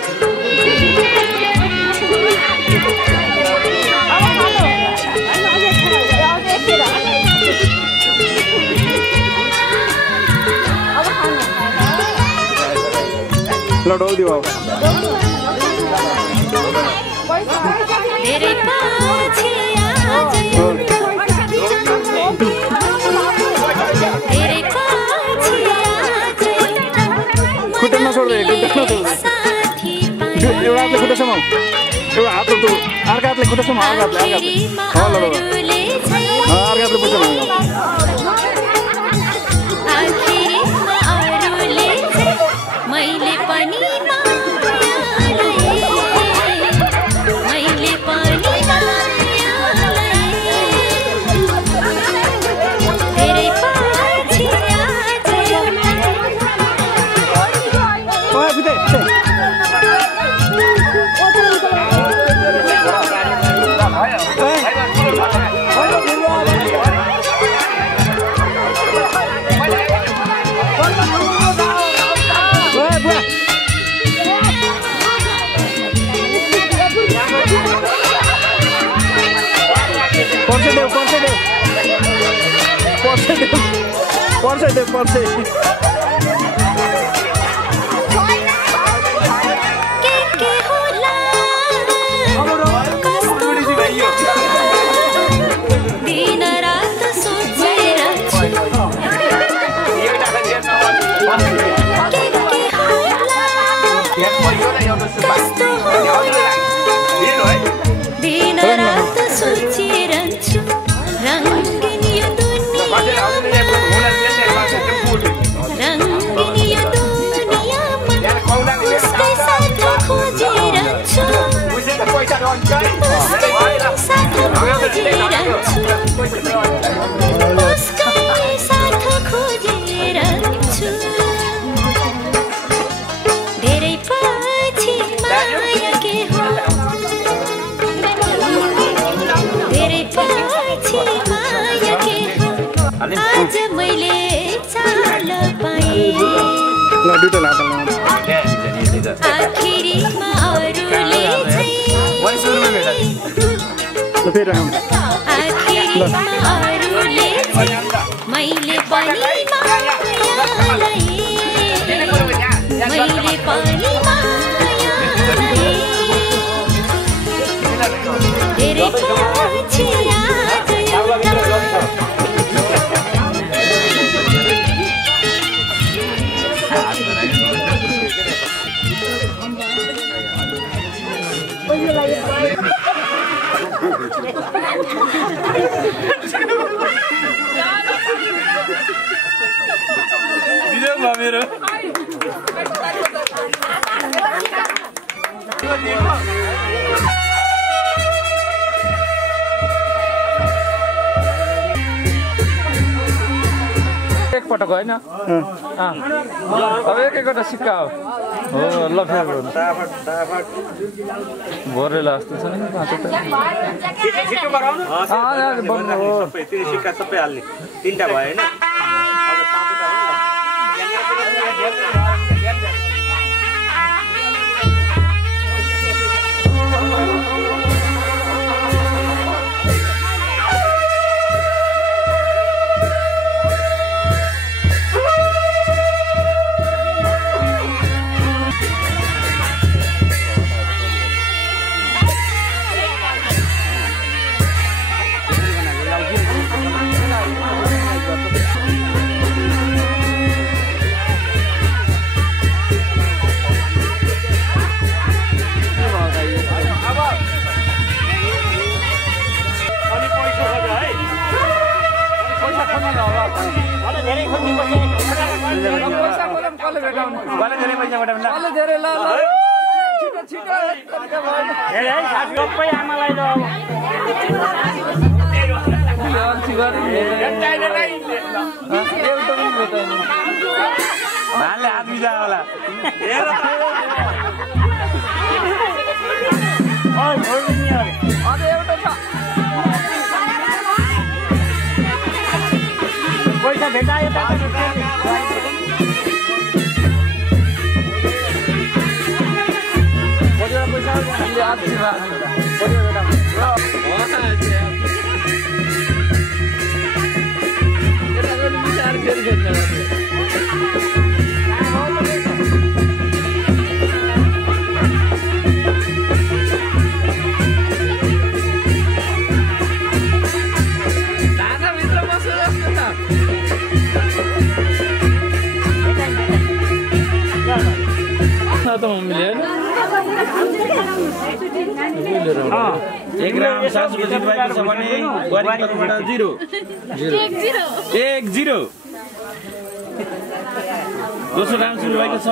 लडाउ दियो धेरै पछि आज धेरै पछि आज खुट्टा नछोड्दै एउटा हातले खुट्टा समाउ एउटा हात अर्को हातले खुट्टा समाउ अर्को हातले अर्को हातले पुग्छ मैले पनि पर्से दिन रात सोचेर दिन रात सोचिरहन्छु रङ्गिन यो धेरै पछि माया के हो धेरै पछि माया के हो आज मैले चाल पाएँ आखिरीमा अरूले फेरि आउँ आखिरमा अरूले मैले पनि मायालाई मैले पनि मायालाई धेरै पछि आज मेरो एकपटक होइन अब एकवटा सिक्का हो ल फेरि भोरेला जस्तो छ नि सिक्का सबै हाल्ने 3टा भयो होइन भाले हात मिला होला पैसा भेटायो एक ग्राम 7 रुपैयाँ छ भने गरिबबाट 0 1 0 दोस्रो ग्राम सुरु भएको छ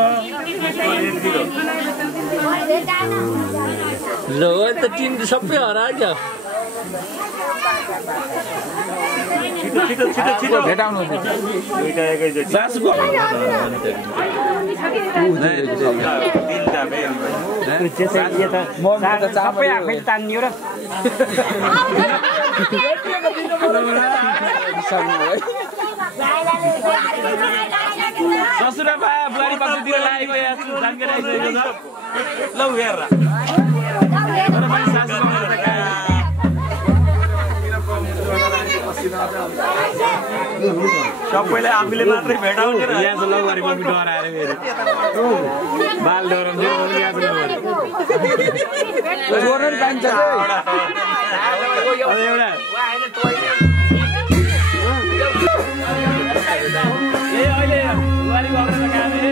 ल त 3 सबै हरायो छिटो भेटाउनु दुईटा एकैचोटि सासुको सबै आफै तान्नियो र ससुरा बा बुहारी पछितिर लागेको याछु जानकारी आइसकेको छ ल हेर सबैले आफूले मात्रै भेटाउने र यहाँ चाहिँ लगवारी पनि डराएर फेरि बाल डराउँथ्यो यहाँ चाहिँ जोर्न पाइन्छ एउटा ए अहिले बुहारी बगेर काम है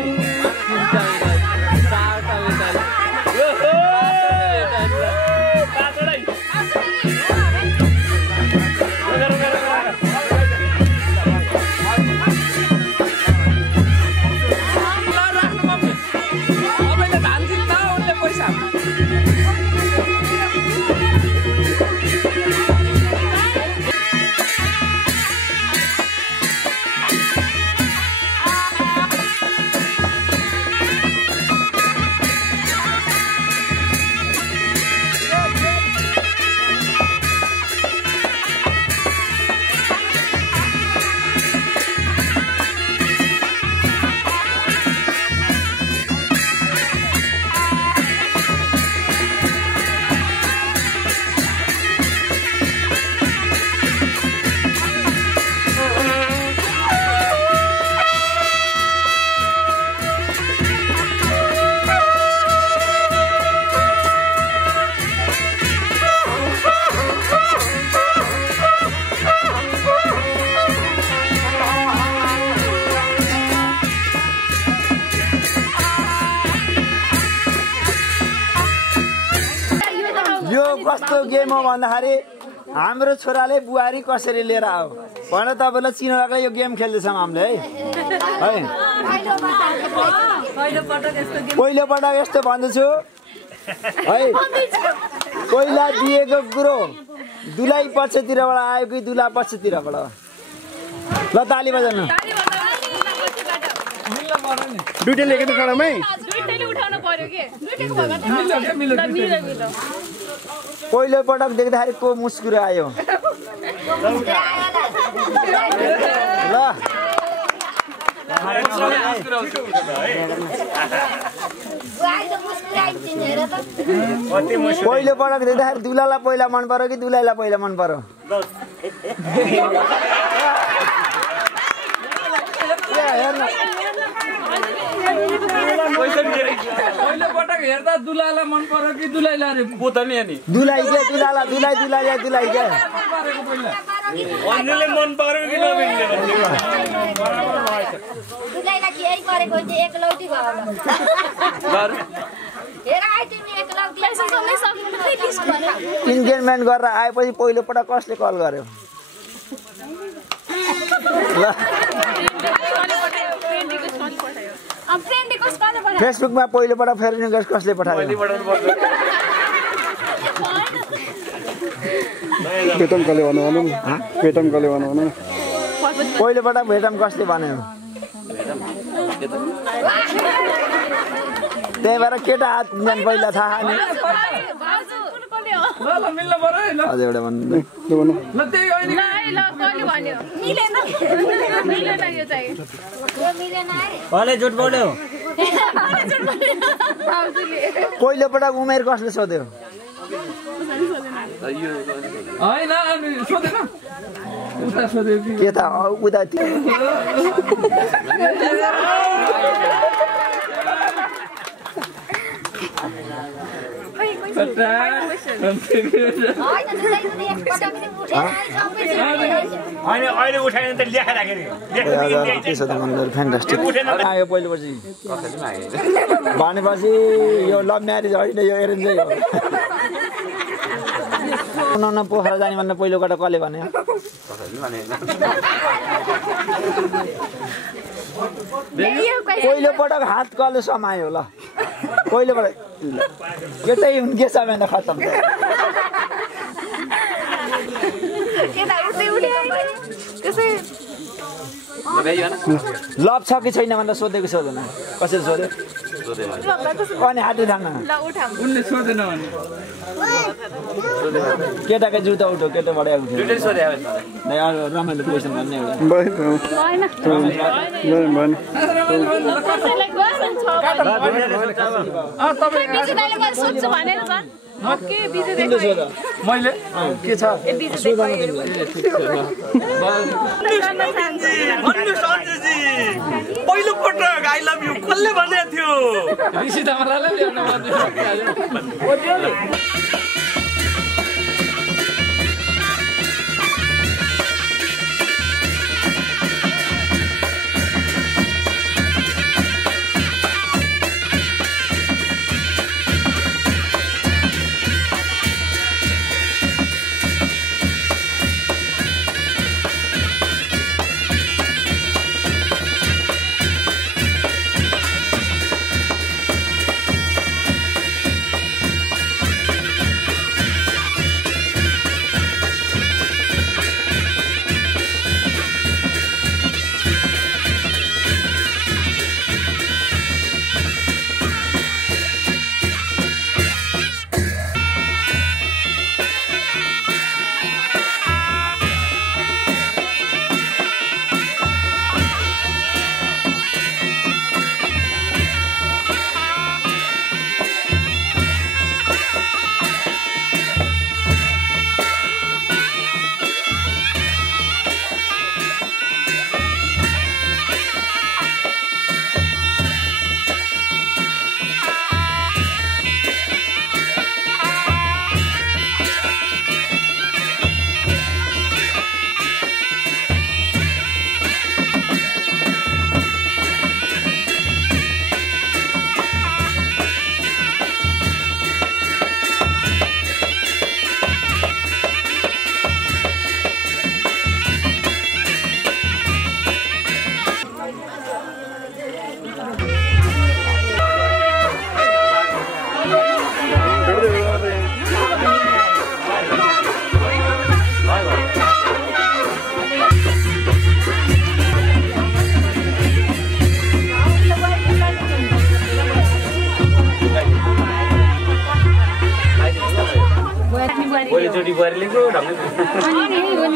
गेम हो भन्दाखेरि हाम्रो छोराले बुहारी कसरी लिएर आयो भनेर तपाईँलाई चिनाउनलाई यो गेम खेल्दैछौँ हामीले है पहिलो पटक यस्तो भन्दैछु है पहिला दिएको कुरो दुलाई पक्षतिरबाट आयो कि दुला पक्षतिरबाट ल ताली बजाउनु दुईटैले एकै ठाउँमै पहिलो पटक देख्दाखेरि को मुस्कुरा आयो ल पहिलो पटक देख्दाखेरि दुलालाई पहिला मन पर्यो कि दुलाईलाई पहिला मन पर्यो पहिलो पटक हेर्दा दुलाईलाई मन पर्यो कि दुलाईलाई पोता नि अनि दुलाई के दुलालाई दुलाई के अन्यले मन पर्यो कि नमिल्ने दुलाईलाई के यही गरेको हुन्छ एकलौटी भयो हेर आइ तिमी एकलौटी सँगै सक्नु इन्गेजमेन्ट गरेर आएपछि पहिलो पटक कसले कल गर्यो ल फेसबुकमा पहिलो पटक फ्रेन्ड रिक्वेस्ट कसले पठायो भेटम कले भन्नु भेटम कले भन्नु पहिलो पटक भेटम कसले भन्यो त्यही भएर केटा हात जान पहिला थाहा नि अझ एउटा भन्नु पहिलो पटक उमेर कसले सोध्यो के थाहा उता अहिले उठाएन त लेखेर राखेर फ्यान्टास्टिक आयो पहिलोपछि भनेपछि यो लभ म्यारेज होइन यो एरेन्जै हो उनाउन पोखरा जाने भनेर पहिलो पटक कसले भन्यो पहिलो पटक हात कसले समायो ल पहिलो पटक केटै हुन्के समय खतम लभ छ कि छैन भनेर सोधेको सोधेन कसरी सोध्यो अनि हात उठाउन केटाको जुत्ता उठो केटाबाट रमाइलो क्वेसन भन्ने मैले के छ पहिलो पटक आई लभ यु कसले भनेको थियो ऋषि तामाङलाई बुहारीले को ढङ्गले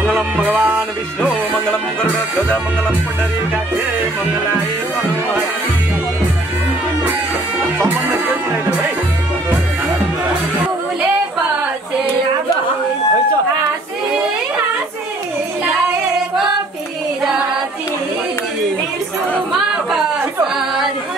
मंगलम भगवान विष्णु मंगलम गरुड़ मंगलम पुंडरीकाक्षे मंगलाय फूले पाछे हाँसी हाँसी लाएको पिराती बिर्सुमा पछाडि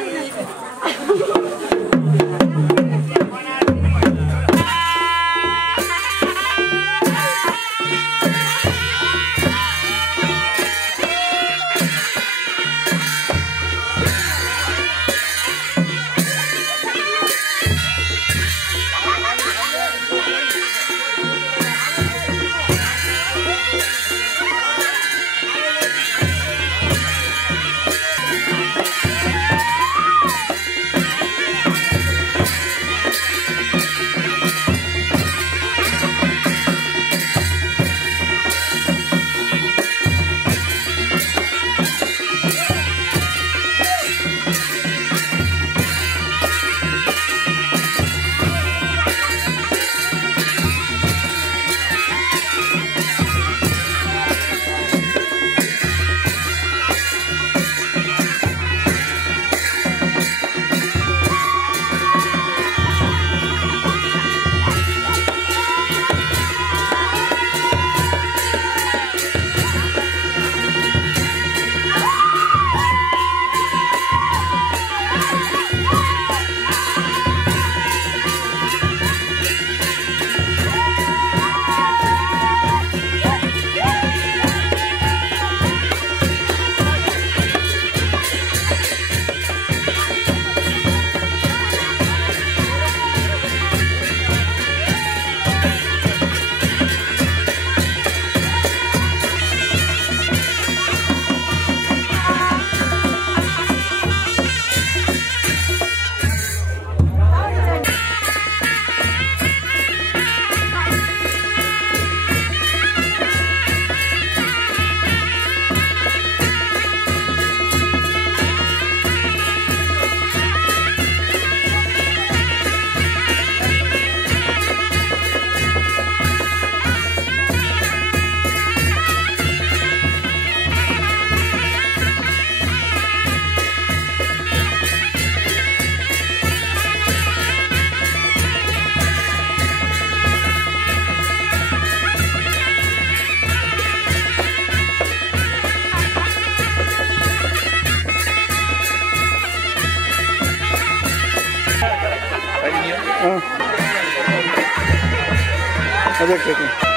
अझै एकचोटि